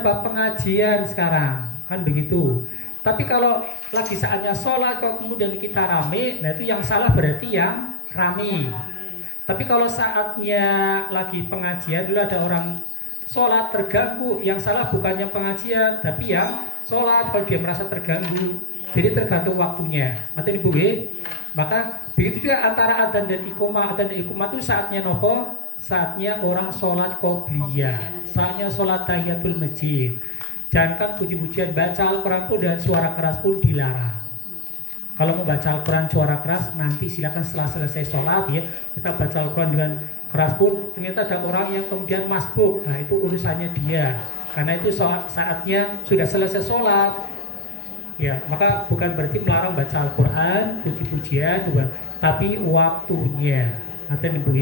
apa? Pengajian sekarang, kan begitu. Tapi kalau lagi saatnya sholat, kalau kemudian kita rame, nah itu yang salah berarti yang rame. Tapi kalau saatnya lagi pengajian, dulu ada orang sholat terganggu, yang salah bukannya pengajian, tapi yang sholat kalau dia merasa terganggu. Jadi tergantung waktunya. Maksudnya ibu, maka begitu juga antara adzan dan iqamah. Adzan dan iqamah itu saatnya nopo? Saatnya orang sholat qobliyah, saatnya sholat tahiyatul masjid. Jangankan puji-pujian, baca Al-Quran pun dan suara keras pun dilarang. Kalau mau baca Al-Quran suara keras, nanti silakan setelah selesai sholat ya, kita baca Al-Quran dengan keras pun. Ternyata ada orang yang kemudian masbuk, nah itu urusannya dia. Karena itu saatnya sudah selesai sholat, ya maka bukan berarti melarang baca Al-Quran, puji-pujian, tapi waktunya. Atau ibu,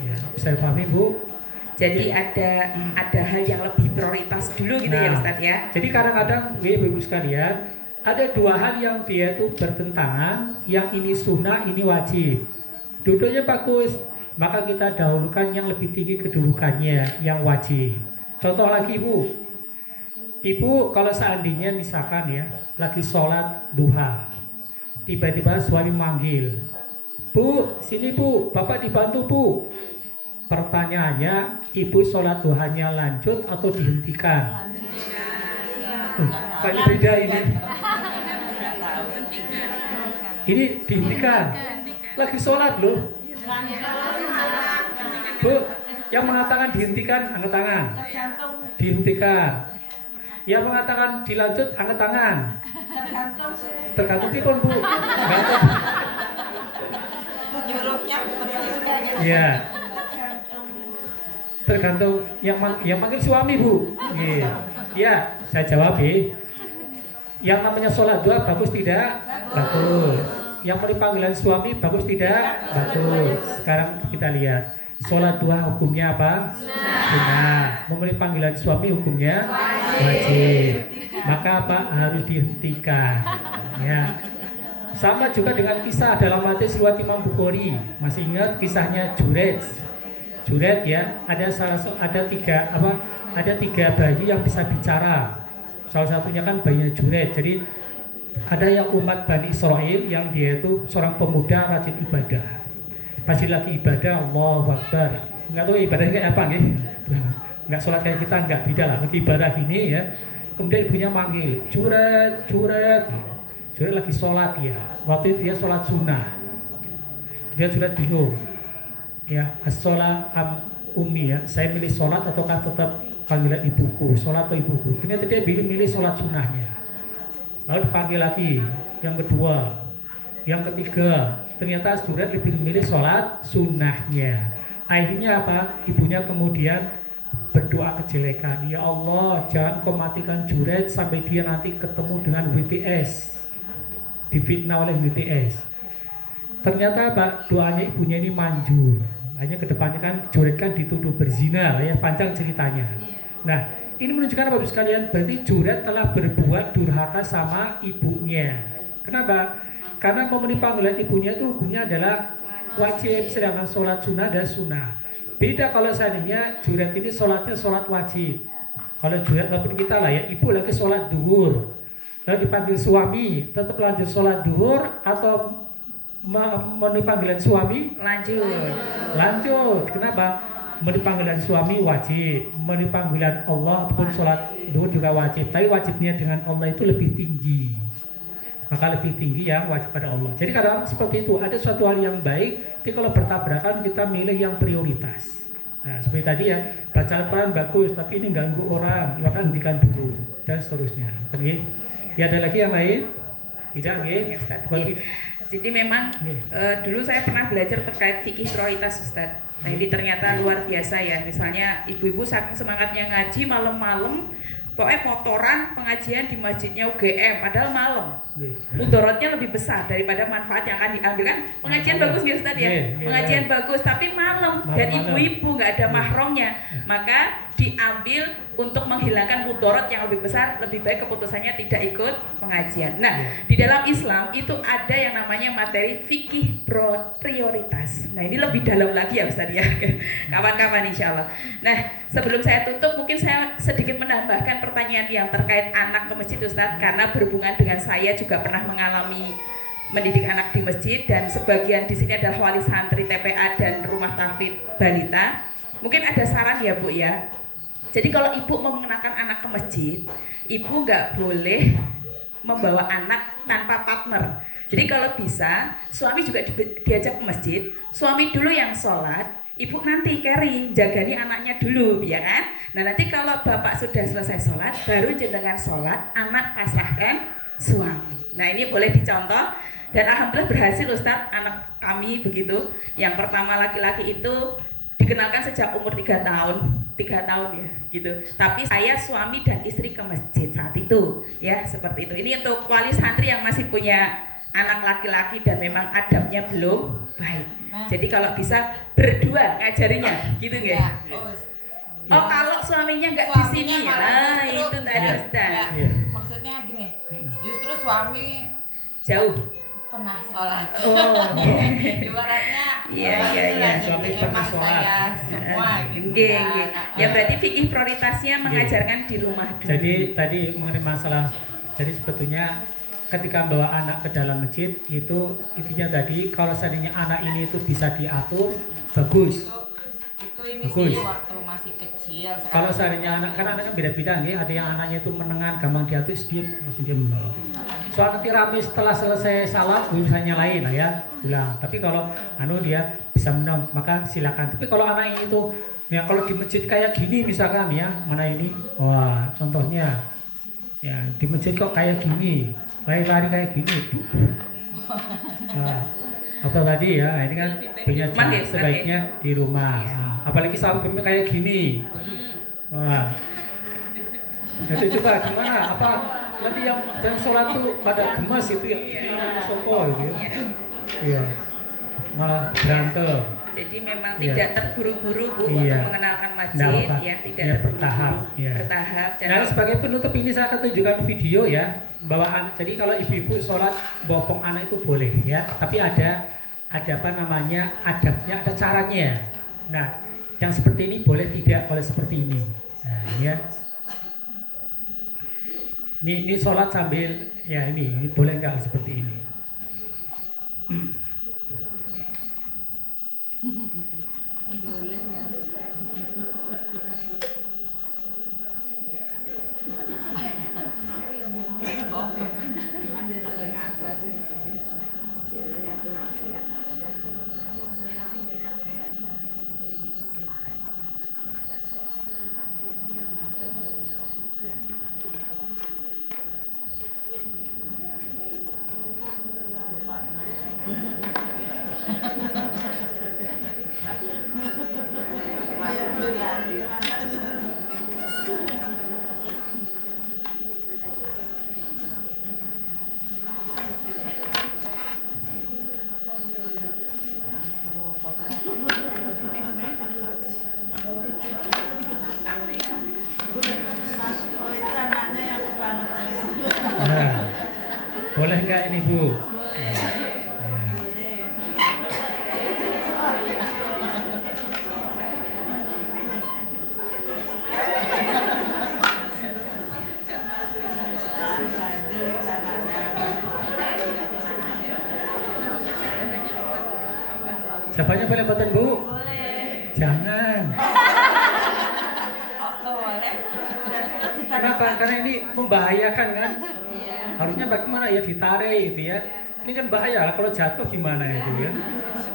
ya, bisa pahami bu? Jadi ada hal yang lebih prioritas dulu gitu ya Ustadz ya. Jadi kadang-kadang ibu sekalian, ada dua hal yang dia itu bertentangan, yang ini sunnah, ini wajib. Duduknya bagus, maka kita dahulukan yang lebih tinggi kedudukannya, yang wajib. Contoh lagi ibu, kalau seandainya misalkan ya, lagi sholat duha, tiba-tiba suami manggil, Bu, sini Bu, Bapak dibantu Bu. Pertanyaannya, ibu sholat duhanya lanjut atau dihentikan? Kayaknya beda ini. Ini dihentikan. Lagi sholat loh. Bu, yang mengatakan dihentikan, angkat tangan. Dihentikan. Yang mengatakan dilanjut, angkat tangan. Tergantung tipon Bu. Iya. Tergantung yang manggil suami Bu. Iya, saya jawab Yang namanya sholat duha bagus tidak? Bagus. Yang mau dipanggilan suami bagus tidak? Bagus. Sekarang kita lihat sholat duha hukumnya apa? Sunnah. Memberi panggilan suami hukumnya wajib. Maka apa? Harus dihentikan. Ya. Sama juga dengan kisah dalam hadis riwayat Imam Bukhari. Masih ingat kisahnya Juret ya, ada tiga bayi yang bisa bicara. Salah satunya kan bayinya Juret. Jadi ada yang umat Bani Israel yang dia itu seorang pemuda rajin ibadah. Pasti lagi ibadah, Allahu Akbar. Enggak tahu ibadahnya kayak apa nih? Enggak sholat kayak kita, enggak, beda lah. Lagi ibadah ini ya. Kemudian ibunya manggil, Juret. Juret lagi sholat ya. Waktu itu dia sholat sunnah. Dia sudah bingung. Ya, as-sholat ummi ya. Saya milih sholat ataukah tetap panggilan ibuku, sholat atau ibuku. Ternyata dia milih sholat sunnahnya. Lalu dipanggil lagi, yang kedua, yang ketiga. Ternyata Juret lebih memilih sholat sunnahnya. Akhirnya apa? Ibunya kemudian berdoa kejelekan. Ya Allah, jangan kau matikan Juret sampai dia nanti ketemu dengan WTS. Difitnah oleh WTS. Ternyata Pak, doanya ibunya ini manjur. Hanya kedepannya kan Juret kan dituduh berzina, ya panjang ceritanya. Nah, ini menunjukkan apa sekalian? Berarti Juret telah berbuat durhaka sama ibunya. Kenapa? Karena memenuhi panggilan ibunya itu hukumnya adalah wajib, sedangkan sholat sunnah dan sunnah. Beda kalau seandainya Juret ini sholatnya sholat wajib. Kalau Juret ataupun kita lah ya, ibu lagi sholat duhur. Lalu dipanggil suami, tetap lanjut sholat duhur atau memenuhi panggilan suami? Lanjut. Kenapa? Memenuhi panggilan suami wajib, memenuhi panggilan Allah ataupun sholat duhur juga wajib. Tapi wajibnya dengan Allah itu lebih tinggi. Maka lebih tinggi yang wajib pada Allah. Jadi kadang-kadang seperti itu, ada suatu hal yang baik, tapi kalau bertabrakan kita milih yang prioritas. Nah, seperti tadi ya, baca Al-Quran bagus, tapi ini ganggu orang, maka hentikan dulu dan seterusnya. Oke. Ya, ada lagi yang lain? Tidak, ya. Jadi memang dulu saya pernah belajar terkait fikih prioritas Ustaz. Nah ini ternyata luar biasa ya. Misalnya ibu-ibu saking semangatnya ngaji malam-malam, pokoknya motoran pengajian di masjidnya UGM, padahal malam. Mudorotnya lebih besar daripada manfaat yang akan diambil kan. Pengajian bagus ya Ustaz ya. Pengajian bagus, tapi malam dan ibu-ibu nggak ada mahramnya. Maka diambil untuk menghilangkan mudorot yang lebih besar, lebih baik keputusannya tidak ikut pengajian. Nah, di dalam Islam itu ada yang namanya materi fikih prioritas. Nah, ini lebih dalam lagi ya Ustaz ya, kawan-kawan insya Allah. Nah, sebelum saya tutup mungkin saya sedikit menambahkan pertanyaan yang terkait anak ke masjid Ustaz, karena berhubungan dengan saya juga pernah mengalami mendidik anak di masjid, dan sebagian di sini adalah wali santri TPA dan rumah tahfidz balita. Mungkin ada saran ya Bu ya. Jadi kalau ibu mau mengenalkan anak ke masjid, ibu nggak boleh membawa anak tanpa partner. Jadi kalau bisa, suami juga diajak ke masjid, suami dulu yang sholat, ibu nanti carry, jagani anaknya dulu, ya kan? Nah nanti kalau bapak sudah selesai sholat, baru jenengan sholat, anak pasrahkan suami. Nah ini boleh dicontoh. Dan alhamdulillah berhasil Ustadz, anak kami begitu. Yang pertama laki-laki itu dikenalkan sejak umur 3 tahun ya gitu. Tapi saya suami dan istri ke masjid saat itu ya, seperti itu. Ini untuk wali santri yang masih punya anak laki-laki dan memang adabnya belum baik. Jadi kalau bisa berdua ngajarinya gitu nggak? Oh kalau suaminya nggak di sini ya, nah itu tadi Ustaz. Maksudnya gini, justru suami Jauh. pernah sholat. Oh, Ibaratnya iya. Suami pernah sholat. Semua gitu. Nggih. Ya berarti fikih prioritasnya mengajarkan di rumah dulu. Jadi tadi mengenai masalah, jadi sebetulnya ketika membawa anak ke dalam masjid itu intinya tadi kalau seandainya anak ini itu bisa diatur bagus. Itu ini Bagus. sih waktu masih kecil. Kalau seandainya anak, kan anaknya beda-beda nih, ada yang anaknya itu menengan, gampang diatur, langsung diem. Soal nanti rame setelah selesai salat, misalnya lain lah ya, pulang. Tapi kalau dia bisa menang, maka silakan. Tapi kalau anak ini tuh, ya kalau di masjid kayak gini misalkan ya, mana ini, wah contohnya, ya di masjid kok kayak gini, lari-lari kayak gini. Nah, atau tadi ya, ini kan punya sebaiknya di rumah. Nah, apalagi sampai kayak gini, wah. Jadi coba gimana? Apa nanti yang sholat tuh pada gemas itu ya, sopo gitu ya. Iya. Malah berantem. Jadi memang tidak terburu-buru Bu Iya. untuk mengenalkan masjid ya, tidak Ya, terburu-buru, bertahap, ya. bertahap. Dan Nah, sebagai penutup ini saya akan tunjukkan video ya, bawaan. Jadi kalau ibu-ibu sholat bopong anak itu boleh ya, tapi ada apa namanya adabnya, ada caranya. Nah, yang seperti ini boleh, tidak boleh seperti ini. Nah, ya. Ini sholat sambil ya ini boleh nggak seperti ini? Nah, boleh nggak ini Bu? Siapanya boleh buatan Bu? Jangan. Kenapa? Karena ini membahayakan kan? Harusnya bagaimana ya, ditarik gitu ya. Ini kan bahaya lah kalau jatuh gimana itu ya.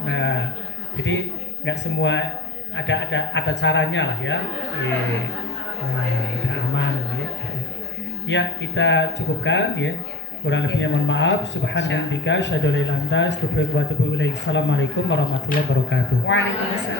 Nah, jadi nggak semua ada caranya lah ya. Nah, udah aman ya. Ya, kita cukupkan ya. Kurang lebihnya mohon maaf. Subhanallah, asyhadu an la ilaha illa anta, astaghfiruka wa atubu ilaik. Assalamualaikum warahmatullahi wabarakatuh. Waalaikumsalam.